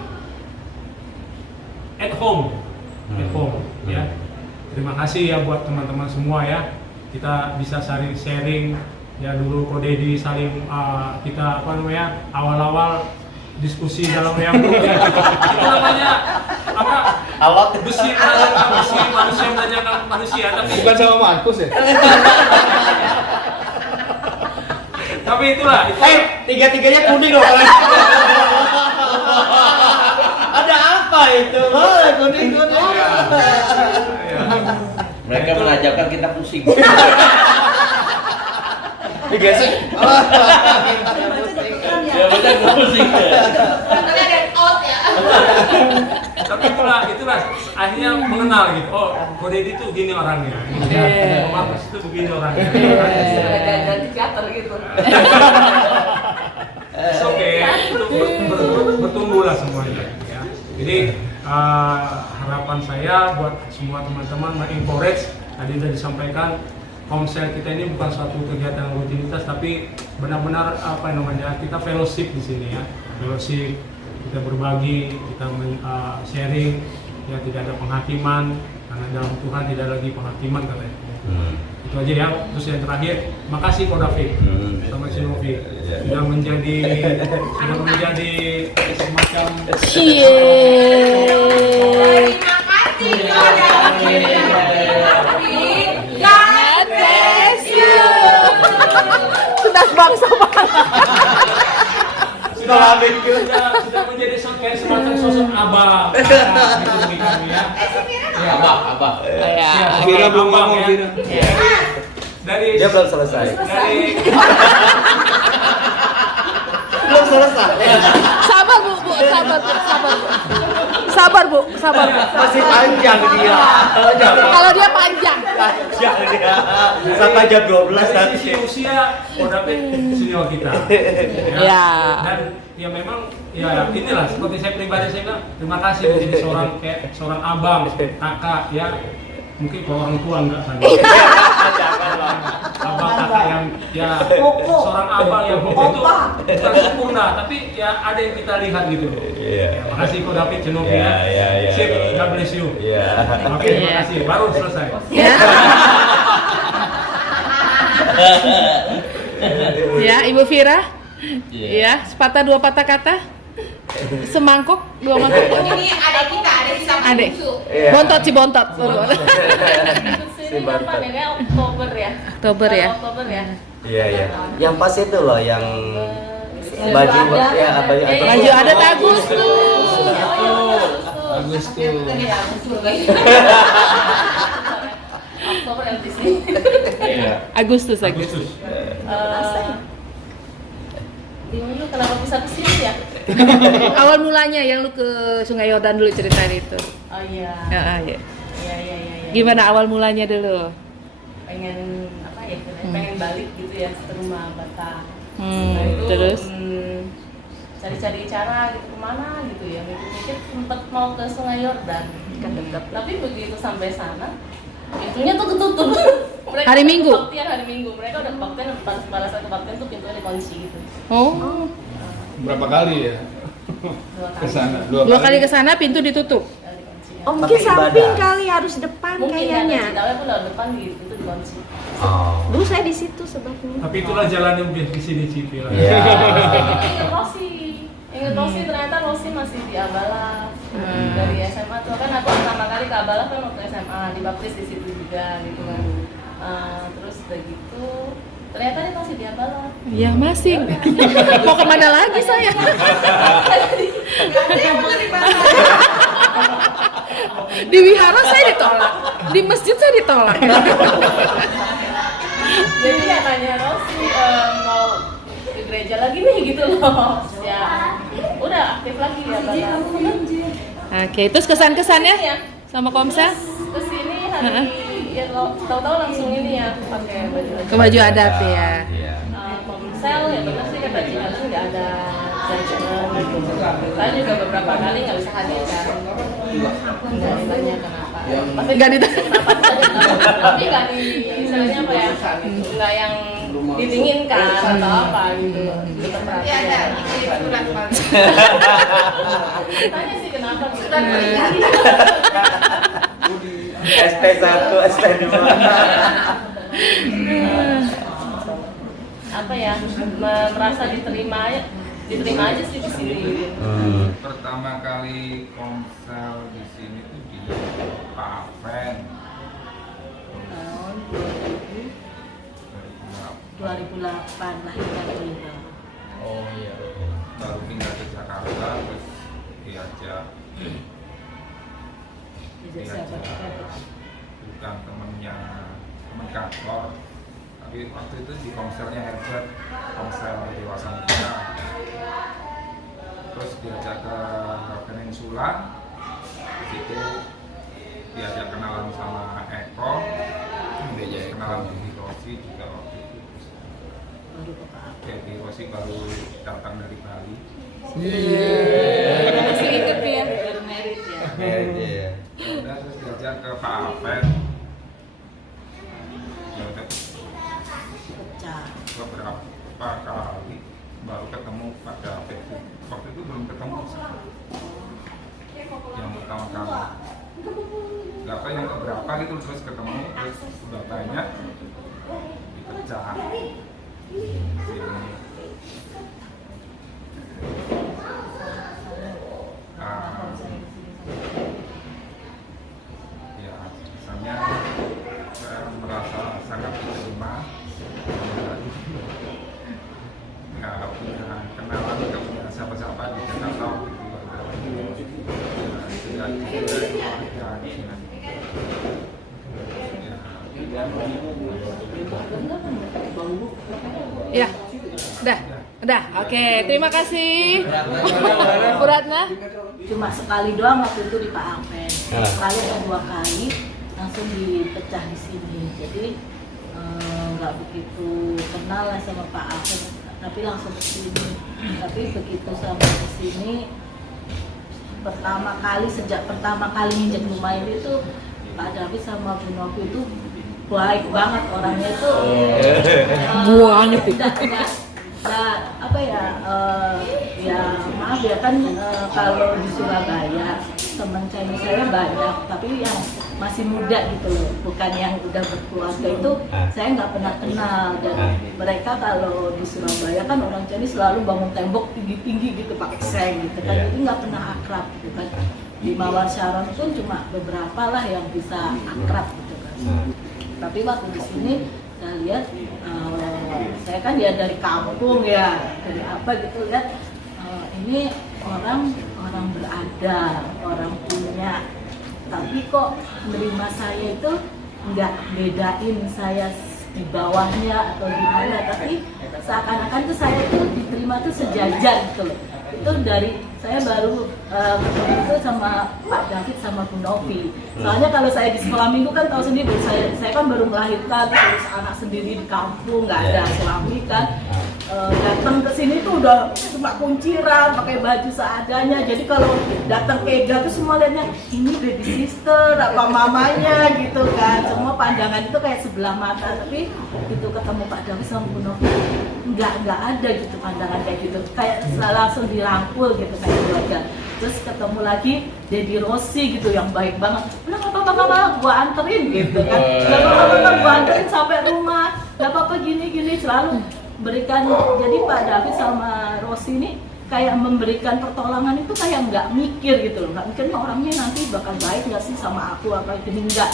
at home ya. Terima kasih ya buat teman-teman semua ya. kita bisa saling sharing. Ya dulu Ko Deddy saling kita awal-awal diskusi dalam yang itu namanya besi manusia menanyakan manusia, tapi Bukan sama Markus ya? tapi itulah itu. Tiga-tiganya kuning loh. Ada apa itu? Kuning. Mereka mengajarkan kita pusing. Digesek. Ya betul pusing. Katanya ada out ya. Tapi itulah akhirnya mengenal gitu. Oh, Ko Deddy itu gini orangnya. Om Markus itu begini orangnya. Ganti teater gitu. Oke, itu bertumbuhlah semuanya. Ya. Jadi harapan saya buat semua teman-teman encourage, tadi sudah disampaikan, Komsel kita ini bukan suatu kegiatan rutinitas, tapi benar-benar kita fellowship di sini ya, fellowship, kita berbagi, kita sharing, ya tidak ada penghakiman, karena dalam Tuhan tidak ada lagi penghakiman katanya. Itu aja ya. Terus yang terakhir, makasih Ko David sama si Novi sudah menjadi semacam Sudah bangsa sudah menjadi semacam sosok abah gitu bagi kami ya. Abah. Vira belum ngomong, Vira. Dari Dia belum selesai. Belum selesai. Sabar bu. Masih panjang dia. Kalau dia panjang. Panjang dia. Sampai jam 12 dari nanti. sisi usia Ko David senior kita. Ya. Dan ya memang ya inilah seperti saya pribadi saya bilang terima kasih menjadi seorang abang, kakak ya. Mungkin kalau orang tua enggak kan. Abang kakak yang ya seorang abang yang itu bukan sempurna, tapi ya ada yang kita lihat gitu. Ya, makasih Ko David Cenovi ya. Sip, God bless you. Oke, terima kasih. Baru selesai. Ya, Ibu Vira. Ya, sepatah dua patah kata. Semangkok, dua mangkok. Ini ada kita Adek. Bontot si bontot. Ini kapan ya? Kayak Oktober ya? Oktober ya. Oktober ya? Iya. Yang pas itu loh, yang baju ya Baju adat Agustus. Oktober yang di sini. Agustus. Bingung lu kenapa bisa kesini ya? Awal mulanya yang lu ke Sungai Yordan dulu ceritain itu. Oh iya. Iya. Iya. Gimana awal mulanya dulu? Pengen apa ya? Pengen balik gitu ya ke rumah Batak. Terus? Cari-cari cara gitu kemana gitu ya. Mikir sempet mau ke Sungai Yordan. Kan dekat. Tapi begitu sampai sana, pintunya tuh ketutup. Hari Minggu? Hari Minggu. Mereka udah kebaktian, pada saat kebaktian tuh pintunya dikunci gitu. Oh. Berapa kali ya? 2 kali. Kesana. Dua kali ke sana pintu ditutup. Dikunci. Oh, mungkin samping kali harus depan Mungkin ya, tahu pun lewat depan gitu itu dikunci. Dulu saya di situ sebabnya. Tapi itulah jalan yang biar di sini Cipi lah. Ingat Rosi ternyata Rosi masih di Abala dari SMA tuh kan aku pertama kali ke Abala kan waktu SMA dibaptis di situ juga gitu kan. Terus udah gitu ternyata dia masih di Abala. Ya masih. Mau kemana lagi saya? Di wihara saya ditolak, di masjid saya ditolak. Jadi ya nanya Rosi mau ke gereja lagi nih gitu loh. Ya udah aktif lagi ya Abala. Oke, terus kesan-kesannya sama Komsel? Kesini hari ya tahu-tahu langsung ini ya pakai baju adat. Ke baju adat ya. Komsel ya benar sih kata Cik Alin nggak ada judgement gitu. Saya juga beberapa kali nggak bisa hadir kan. Nggak ditanya kenapa. Pasti Nggak ditanya. kenapa. Tapi nggak di istilahnya apa ya? Nggak yang didinginkan atau apa gitu. Tetap perhatian. Tanya sih kenapa? SP1, SP2. apa ya, merasa diterima aja sih di sini. Pertama kali komsel di sini tuh di Pak Aven. Tahun 2008 lah kita pindah. Oh iya. Baru pindah ke Jakarta terus diajak bukan temen kantor, tapi waktu itu di komselnya Herbert, komsel dewasa muda. Terus diajak ke Peninsula, di situ diajak kenalan sama Eko, kenalan di Rosi juga waktu itu. Jadi Rosi baru datang dari Bali. Masih inget ya, baru merit ya. Iya. Udah terus diajak ke Pak Aven. Ya udah beberapa kali baru ketemu Pak David. Waktu itu belum ketemu sih. Yang pertama kali. Gak tahu yang keberapa gitu terus ketemu terus udah banyak dipecah. Ya, misalnya saya merasa sangat diterima, nggak punya kenalan, nggak punya siapa-siapa di Jakarta Ya, udah, oke, terima kasih. Bu Ratna. Cuma sekali doang waktu itu di Pak Aven, sekali atau 2 kali langsung dipecah di sini. Jadi nggak begitu kenal lah sama Pak Aven, tapi langsung ke sini. Tapi begitu sampai ke sini, sejak pertama kali nginjek rumah ini tuh Pak David sama Bu Novi itu baik banget orangnya itu. Banyak Apa ya, ya maaf ya kan, kalau di Surabaya teman Chinese saya banyak, tapi yang masih muda gitu loh, bukan yang udah berkeluarga itu saya nggak pernah kenal. Dan mereka kalau di Surabaya kan orang Chinese selalu bangun tembok tinggi-tinggi gitu pakai seng gitu kan, jadi nggak pernah akrab gitu kan. Di Mawar Sharon pun cuma beberapa lah yang bisa akrab gitu kan. Tapi waktu di sini saya lihat, saya kan ya dari kampung ya, dari apa gitu lihat, ini orang berada, orang punya, tapi kok menerima saya itu nggak bedain saya di bawahnya atau di mana, tapi seakan-akan tuh saya tuh diterima tuh sejajar gitu loh. Itu dari saya baru ketemu itu sama Pak David sama Bu Novi. Soalnya kalau saya di sekolah minggu kan tahu sendiri, saya kan baru melahirkan, terus anak sendiri di kampung, nggak ada suami kan. Datang ke sini tuh udah cuma kunciran, pakai baju seadanya. Jadi kalau datang ke Ega tuh semua lihatnya ini baby sister, apa mamanya gitu kan. Semua pandangan itu kayak sebelah mata. Tapi begitu ketemu Pak David sama Bu Novi, nggak ada gitu pandangan kayak gitu. Kayak langsung dirangkul gitu kayak keluarga. Terus ketemu lagi Dedi Rosi gitu yang baik banget. Udah nggak apa-apa, gua anterin gitu kan. Nggak apa-apa, gua anterin sampai rumah. Nggak apa-apa gini selalu berikan. Jadi Pak David sama Rosi ini kayak memberikan pertolongan itu kayak nggak mikir gitu loh, nggak mikirnya orangnya nanti bakal baik nggak sih sama aku apa gini, nggak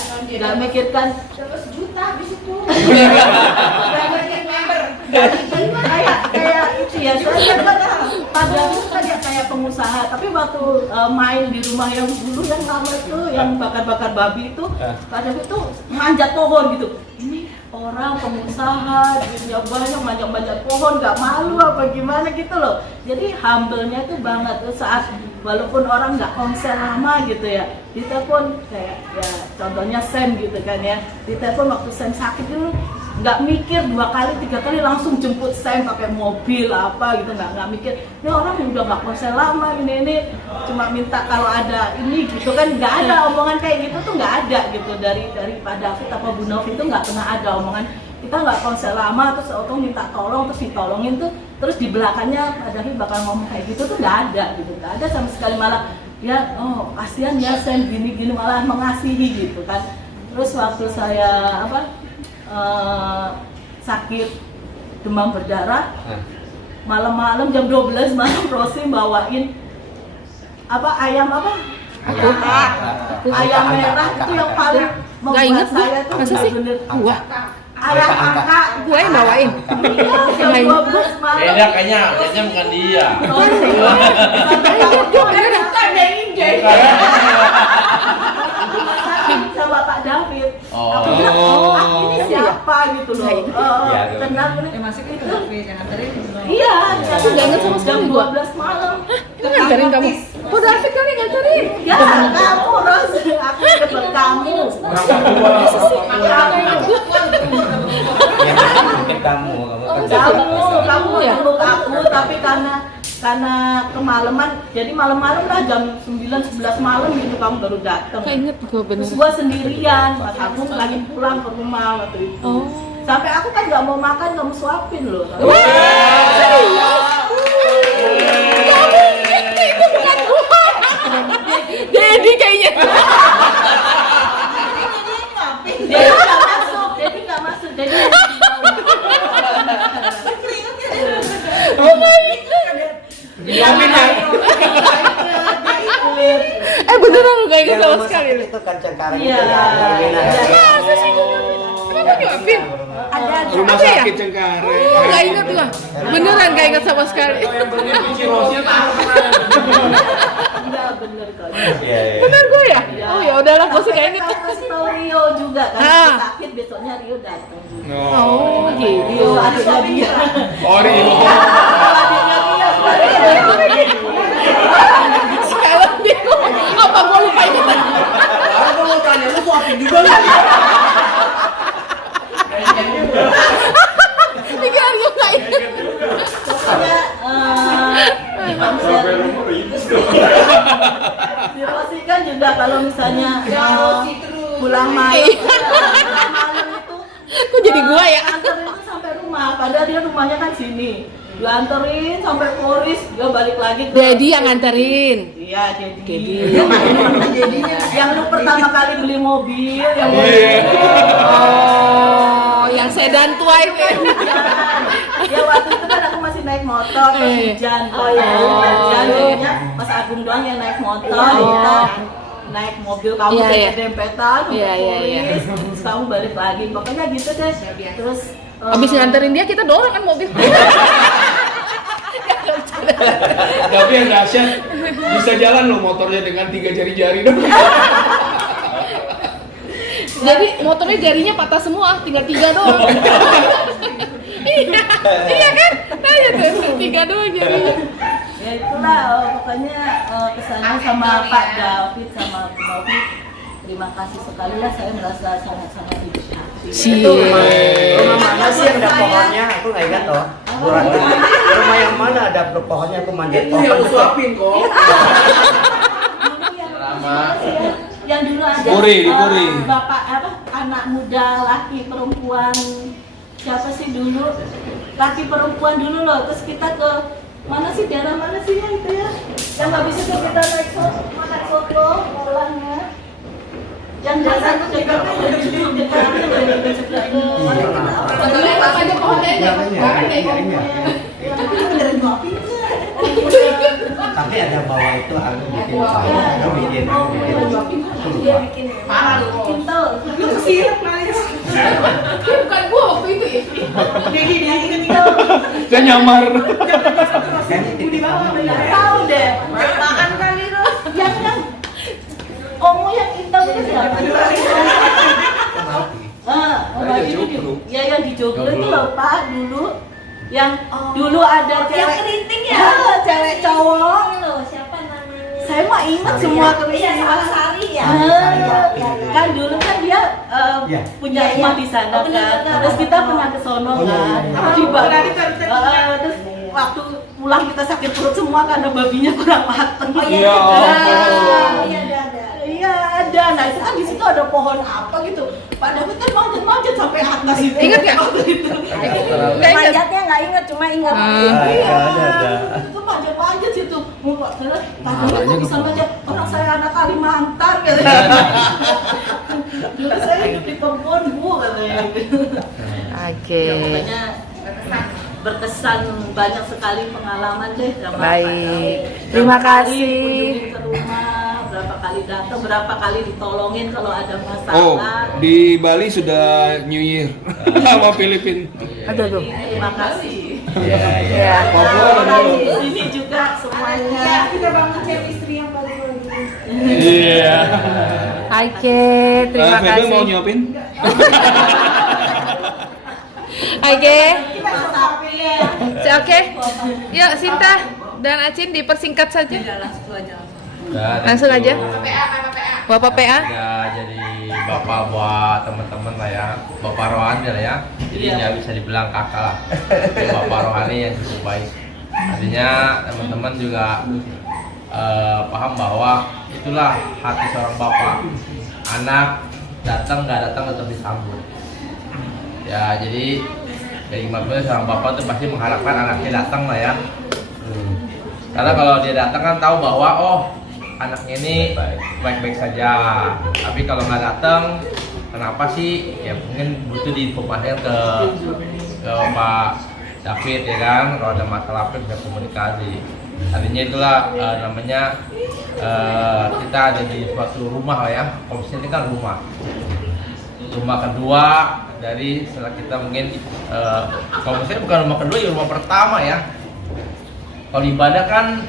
mikirkan 100 juta habis itu. kayak itu ya, saya kan Pak David kan ya kayak pengusaha, tapi waktu main di rumah yang dulu yang lama itu yang bakar-bakar babi itu, Pak David tuh manjat pohon gitu. Ini orang pengusaha, duitnya banyak, manjat-manjat pohon, nggak malu apa gimana gitu loh. Jadi humble-nya tuh banget tuh saat walaupun orang nggak konsen lama gitu ya, ditelepon kayak ya contohnya Sam gitu kan ya, ditelepon waktu Sam sakit itu nggak mikir 2 kali 3 kali langsung jemput Sam pakai mobil apa gitu, nggak mikir ini orang udah nggak konsen lama ini cuma minta kalau ada ini gitu kan, nggak ada omongan kayak gitu tuh, nggak ada gitu dari Pak David apa Bu Novi itu nggak pernah ada omongan kita nggak konsen lama terus auto minta tolong terus ditolongin tuh terus di belakangnya Pak David bakal ngomong kayak gitu tuh nggak ada gitu, nggak ada sama sekali, malah ya oh kasihan ya Sam gini malah mengasihi gitu kan. Terus waktu saya sakit demam berdarah. Malam-malam jam 12 malam Rosi bawain ayam ayam merah itu yang paling membuat saya tuh bener-bener ayam angka Gue yang bawain. iya jam 12 malam Beda kayaknya bukan dia. sama Pak David. Oh. Aku bilang, ini siapa gitu loh. Kenal Masih kan ke David yang nganterin. iya, Aku nggak ingat sama sekali jam gua. 12 malam. Nganterin kamu. Kok David kali nganterin? Ya, kamu Ros, aku deket kamu. Kamu meluk aku, tapi karena kemalaman, jadi malam-malam lah jam 9-11 malam gitu kamu baru datang. Ingat gue bener. Terus gua sendirian, Mas Agung lagi pulang ke rumah waktu itu. Sampai aku kan nggak mau makan, kamu suapin loh. Itu bukan gua. Dedi kayaknya. Jadi nggak masuk. Beneran lu gak inget sama sekali lu. Itu kan Cengkareng. Iya. Masa sih kenapa nyuapin? Ada. Rumah Apa ya? sakit Cengkareng. Oh, gak inget gua. Beneran gak inget sama sekali. Yang pergi kunci Rosnya tahu kemana. Enggak bener kok. Iya. Bener gue ya? Oh ya udahlah, gue sih gak inget. Aku kasih tahu Rio juga kan, Ah. sakit besoknya Rio datang juga. Oh gitu. Rio adiknya dia. Oh, Rio. Adiknya dia. Sekarang bingung. Apa gue lupa ini? Aku mau tanya lu suapin juga nggak? Tiga hari gue gak inget. Pokoknya si Rosi kan juga kalau misalnya pulang malam itu Kok jadi gua ya? anterin itu sampai rumah, padahal dia rumahnya kan sini. Dianterin sampai Poris, dia balik lagi ke Dedi yang nganterin. Iya, Dedi. Dedi. Yang lu pertama kali beli mobil, yang Oh, yang sedan tua itu. ya waktu itu kan aku masih naik motor, terus hujan. Hujan, jadinya Mas Agung doang yang naik motor, kita naik mobil, kamu Iya, iya. dempetan, Iya, iya, iya. terus kamu balik lagi. Pokoknya gitu deh. Terus Abis nganterin dia, kita dorong kan mobil. Tapi yang dahsyat bisa jalan loh motornya dengan 3 jari-jari dong. Jadi motornya jarinya patah semua, tinggal 3 doang. Iya kan? Nah ya tuh, 3 doang jarinya. ya itulah pokoknya kesannya sama Pak David sama Bu Novi. Terima kasih sekali lah, saya merasa sangat-sangat diberkati. Rumah mana sih yang ada pohonnya? Aku nggak ingat toh. Rumah yang mana ada pohonnya? Aku manjat pohon. Yang suapin kok. Yang dulu ada Puri. bapak anak muda laki perempuan siapa sih dulu laki perempuan dulu loh, terus kita ke mana sih, daerah mana sih ya itu ya yang nggak bisa tuh kita naik makan soto polanya yang dasar tuh dekat Tapi ada bawah itu aku bikin aku bikin. dia bikin parah loh kintal lu kesirap kali Bukan gua waktu itu ya. dia kintal Saya nyamar. tahu deh makan kali Ros yang omo yang kintal itu siapa yang di Joglo itu loh Pak dulu yang dulu ada cewek Yang keriting ya? cewek cowok Siapa namanya? saya mah ingat semua peristiwa Sari ya? kan dulu kan dia punya rumah di sana kan terus kita pernah ke sono kan tiba terus waktu pulang kita sakit perut semua karena babinya kurang mateng Ya ampun. iya ada nah itu kan di situ ada pohon apa gitu Pak David kan manjat sampai atas itu Ingat nggak? waktu itu Manjatnya nggak ingat, cuma ingat. iya itu manjat situ mumpuk terus Pak David kok bisa manjat orang saya anak Kalimantan gitu Dulu saya hidup di perempuan Bu katanya. Oke. Ya, pokoknya berkesan banyak sekali pengalaman deh. Sama Baik. Pak. Terima Berapa kali kasih. dikunjungin ke rumah, berapa kali datang, berapa kali ditolongin kalau ada masalah. Oh, di Bali sudah New Year sama Filipina. Aduh. Terima kasih. Ya. Orang di sini juga semuanya. Kita bangun chemistry yang baru. Iya. Oke, terima Feby kasih. mau nyuapin? Oke. Masakin. Oke. Yuk, Sinta dan Acin dipersingkat saja. Langsung aja. Langsung aja. Bapak PA. Ya jadi bapak buat teman-teman lah ya, bapak rohani lah ya. Jadi nggak bisa dibilang kakak lah. Ini bapak rohani yang cukup baik. Artinya teman-teman juga paham bahwa itulah hati seorang bapak. Anak datang nggak datang tetap disambut. Ya jadi dari gimana seorang bapak tuh pasti mengharapkan anaknya datang lah ya. Karena kalau dia datang kan tahu bahwa oh anaknya ini baik-baik saja. Tapi kalau nggak datang, kenapa sih? Ya mungkin butuh diinformasikan ke Pak David ya kan. Kalau ada masalah apa bisa komunikasi. Artinya itulah namanya kita ada di suatu rumah lah ya. Komisi ini kan rumah. Rumah kedua dari setelah kita mungkin kalau misalnya bukan rumah kedua ya rumah pertama ya. Kalau ibadah kan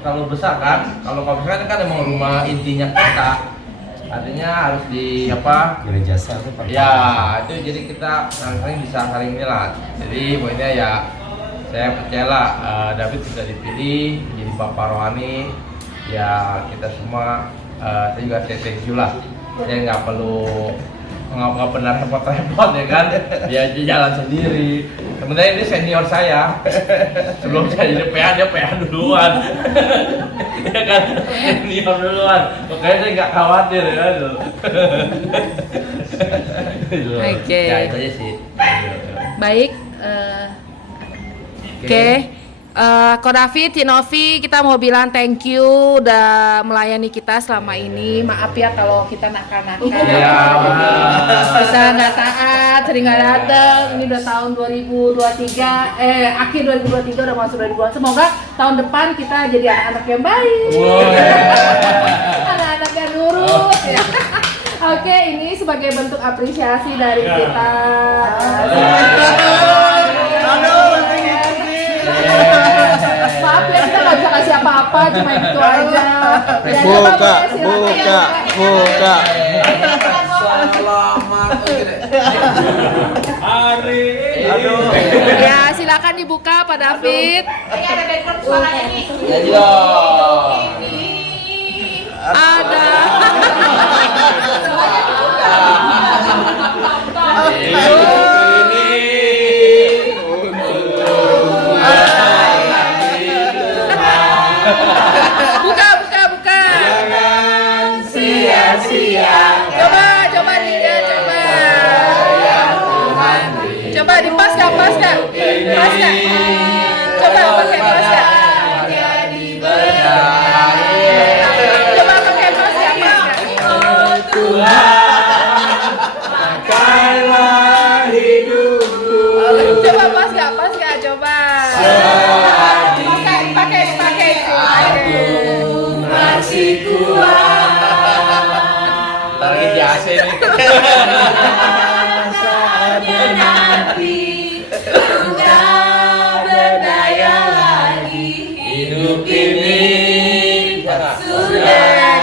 terlalu besar kan. Kalau misalnya kan emang rumah intinya kita, artinya harus di apa? Gereja satu pertama. Ya itu jadi kita sering bisa saling nilai. Jadi pokoknya ya saya percayalah David sudah dipilih jadi bapak rohani. Ya kita semua saya juga thank you lah. Saya nggak perlu nggak pernah repot-repot ya kan, dia aja jalan sendiri. Sebenarnya ini senior saya, sebelum saya jadi PA dia PA duluan, ya kan senior duluan, makanya saya nggak khawatir ya kan. Oke. Ya itu aja sih. Baik. Oke. Ko David, Cinovi, kita mau bilang thank you udah melayani kita selama ini. Maaf ya kalau kita nakal-nakal. Kita nggak taat, sering nggak datang. Ini udah tahun 2023, akhir 2023 udah masuk 2024. Semoga tahun depan kita jadi anak-anak yang baik, anak-anak yang nurut. Ya. Oke, ini sebagai bentuk apresiasi dari kita. Maaf ya kita nggak bisa kasih apa-apa, cuma gitu aja. Ya, Buka. Ya silakan dibuka Pak David. Ini ada background suaranya nih. Ada. Buka. Jangan sia-sia. Coba dia coba. Coba dipas nggak? Pas nggak? Coba pakai pas nggak? Coba pakai pas nggak? Oh Tuhan, pakailah hidupku. Coba pas nggak? Coba. Pakai. Aku masih kuat. Lagi jasa ini. Nanti sudah berdaya lagi. Hidup ini sudah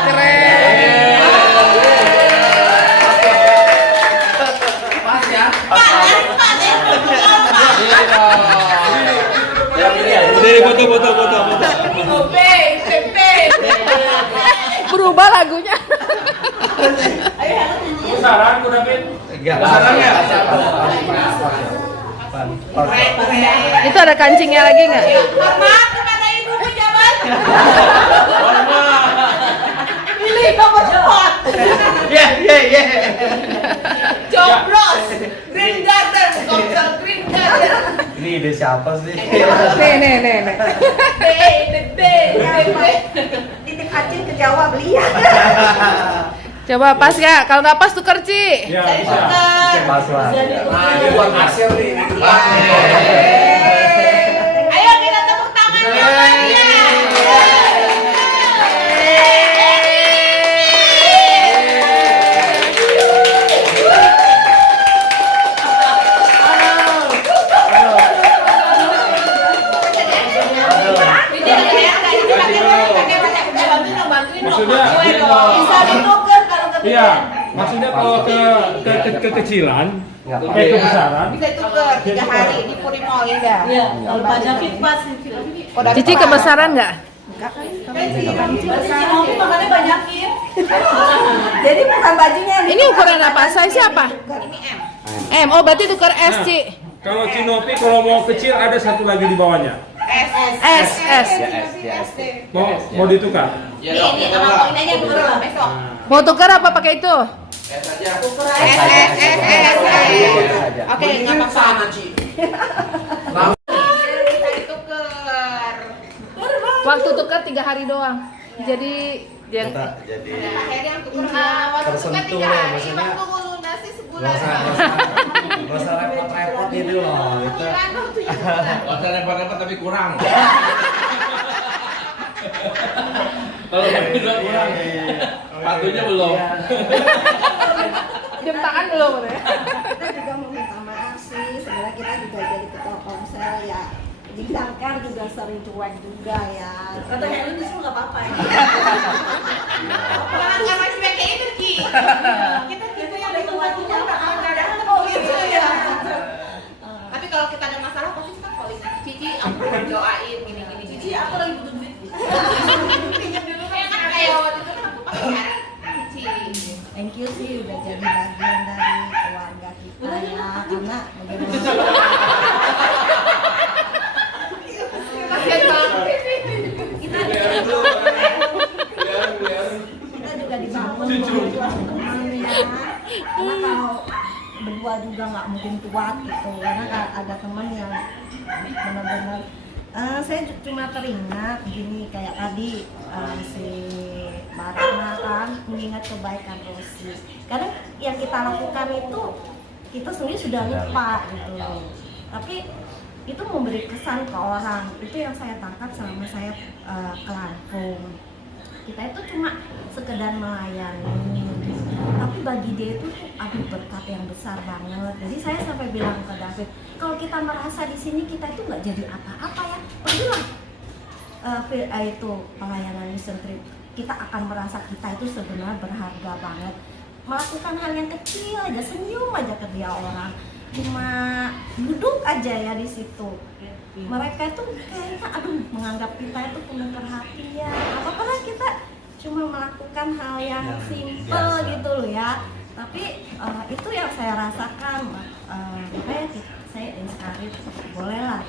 keren. Pas ya. Foto. Berubah lagunya. Saran ku David. Enggak. Itu ada kancingnya lagi nggak? Hormat kepada ibu pejabat. Pilih nomor 4. Coblos. Green Garden. Komsel Green Garden. Ini ide siapa sih? Nih. B. Titip Acin ke Jawa beli ya. Coba pas ya, kalau nggak pas tukar Ci. Ya, Saya bisa. tukar. Pas lah. Nah, ini buat hasil nih. Ayo kita tepuk tangan semuanya. Maksudnya, Bisa ditukar kalau kebetulan. iya, maksudnya kalau kekecilan, kayak kebesaran, Bisa ditukar 3 hari di Purimol Indah. Iya, kalau Pak David pas Cici kebesaran nggak? Cinovi makannya banyakin. Jadi bukan bajunya Ini ukuran apa? Size apa? Ini M. M. Oh berarti tukar S Ci. kalau Cinovi kalau mau kecil ada satu lagi di bawahnya. S. S. Mau ditukar? Ya Ini dong, ini ya sama dong. poin aja dulu besok. Mau tukar apa pakai itu? S aja. S. Oke, nggak apa-apa. Sana, Ci. Bisa ditukar. Waktu tukar 3 hari doang. Jadi Jadi Akhirnya yang tukar. Waktu tukar tersentuh 3 loh, hari. maksudnya. Waktu lunasi sebulan. nggak usah repot-repot gitu loh. Itu Bulan loh, 7 bulan. Wajar repot-repot tapi kurang. Kalau yang kedua kurang. Patunya belum. jam tangan belum ya? Kita juga mau minta maaf sih, sebenarnya kita juga jadi ketua komsel ya. Dilangkar juga sering cuek juga ya. Kata Helen justru nggak apa-apa ya. Karena cuek kayak itu Ki. Kita tipe yang baik waktu kan kadang-kadang gitu ya. Tapi kalau kita ada masalah pasti kita calling Cici, aku doain gini. Cici, aku lagi butuh duit. Pinjam dulu kan kayak waktu itu kan aku pakai Cici. Thank you sih udah jadi bagian dari keluarga kita ya, karena bagaimana Kasian banget. kita juga dibangun teman ya. Karena kalau berdua juga nggak mungkin kuat gitu, karena ada teman yang benar-benar saya cuma teringat gini kayak tadi si Barana kan mengingat kebaikan Rosi. Kadang yang kita lakukan itu kita sendiri sudah lupa gitu loh. Tapi itu memberi kesan ke orang. Itu yang saya tangkap selama saya ke Lampung. Kita itu cuma sekedar melayani. Tapi bagi dia itu aduh berkat yang besar banget. Jadi saya sampai bilang ke David, kalau kita merasa di sini kita itu nggak jadi apa-apa ya, pergilah itu pelayanan mission trip. Kita akan merasa kita itu sebenarnya berharga banget. Melakukan hal yang kecil aja, senyum aja ke dia orang, cuma duduk aja ya di situ. Mereka itu kayaknya aduh menganggap kita itu penuh perhatian. Apa-apa kita cuma melakukan hal yang simple gitu loh ya. Tapi itu yang saya rasakan. Makanya saya inspired, bolehlah.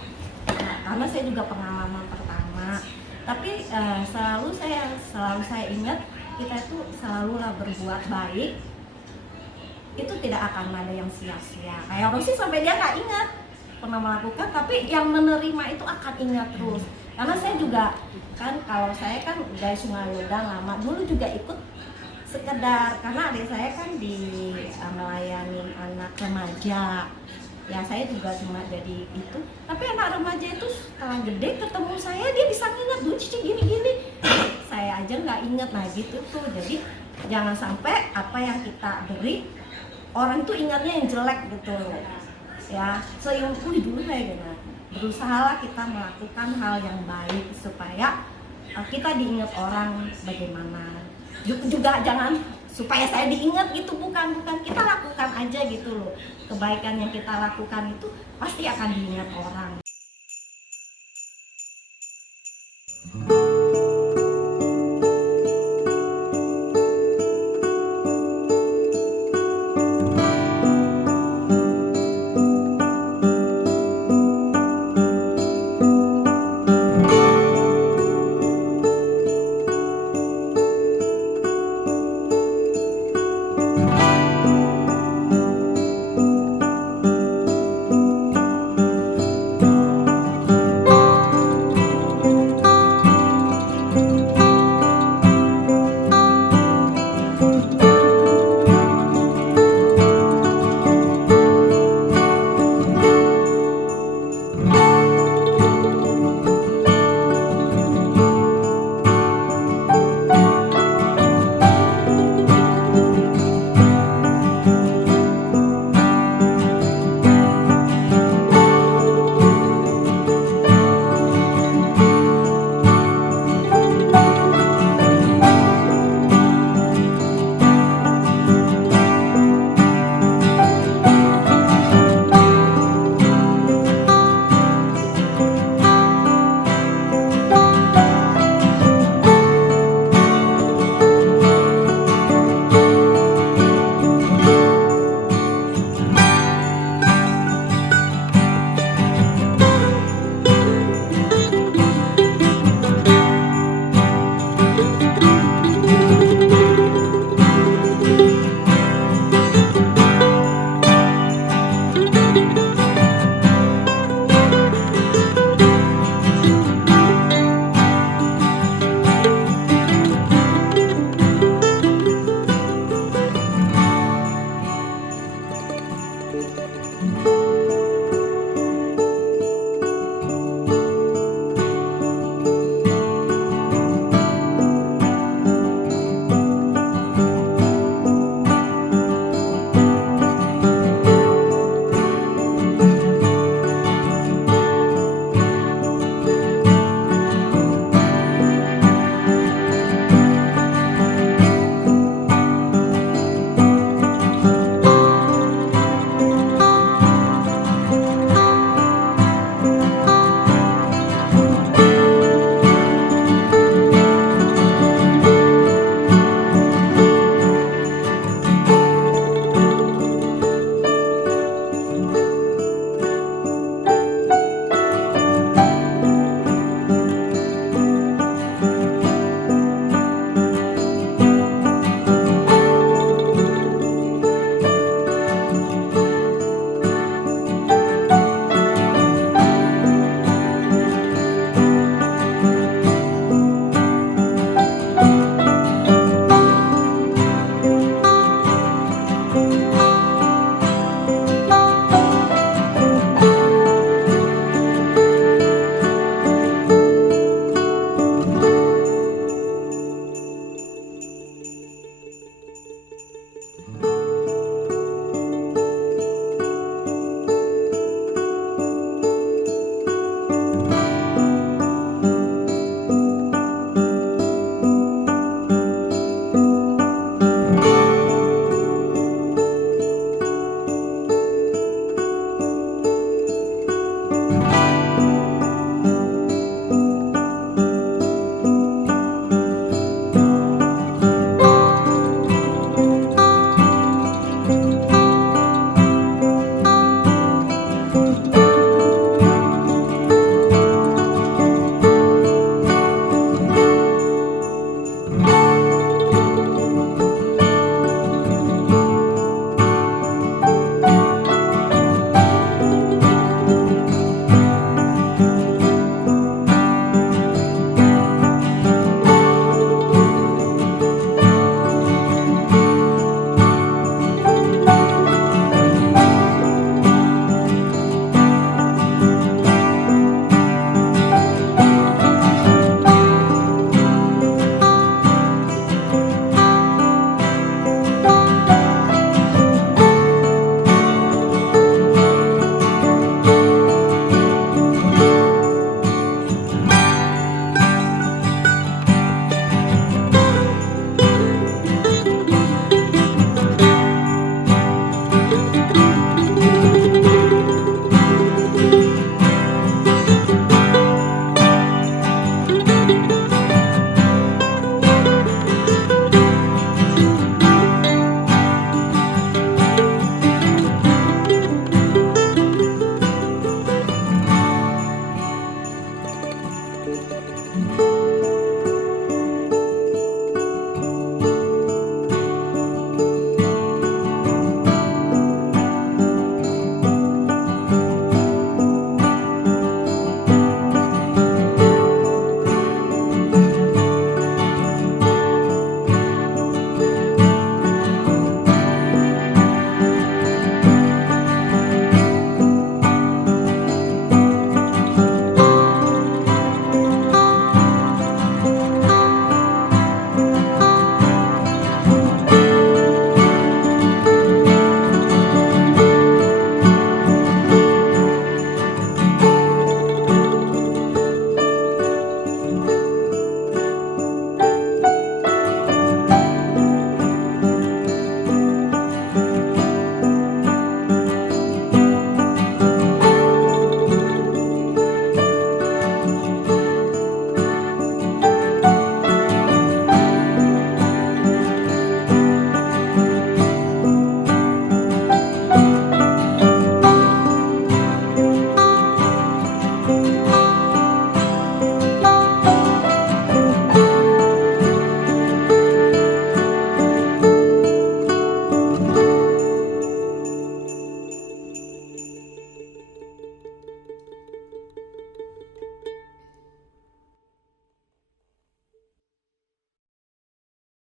Karena saya juga pengalaman pertama. Tapi selalu saya ingat kita itu selalulah berbuat baik. Itu tidak akan ada yang sia-sia. Kayak Rosi sampai dia nggak ingat pernah melakukan, tapi yang menerima itu akan ingat terus. Karena saya juga kan, kalau saya kan dari Sungai Lodang lama, dulu juga ikut sekedar karena adik saya kan di melayani anak remaja. Ya saya juga cuma jadi itu. Tapi anak remaja itu setelah gede ketemu saya, dia bisa ingat dulu Cici gini-gini. Saya aja nggak inget, nah gitu tuh. Jadi jangan sampai apa yang kita beri orang itu ingatnya yang jelek gitu ya. Dulu saya gitu. Berusahalah kita melakukan hal yang baik supaya kita diingat orang bagaimana. Juga jangan supaya saya diingat gitu, bukan kita lakukan aja gitu loh. Kebaikan yang kita lakukan itu pasti akan diingat orang.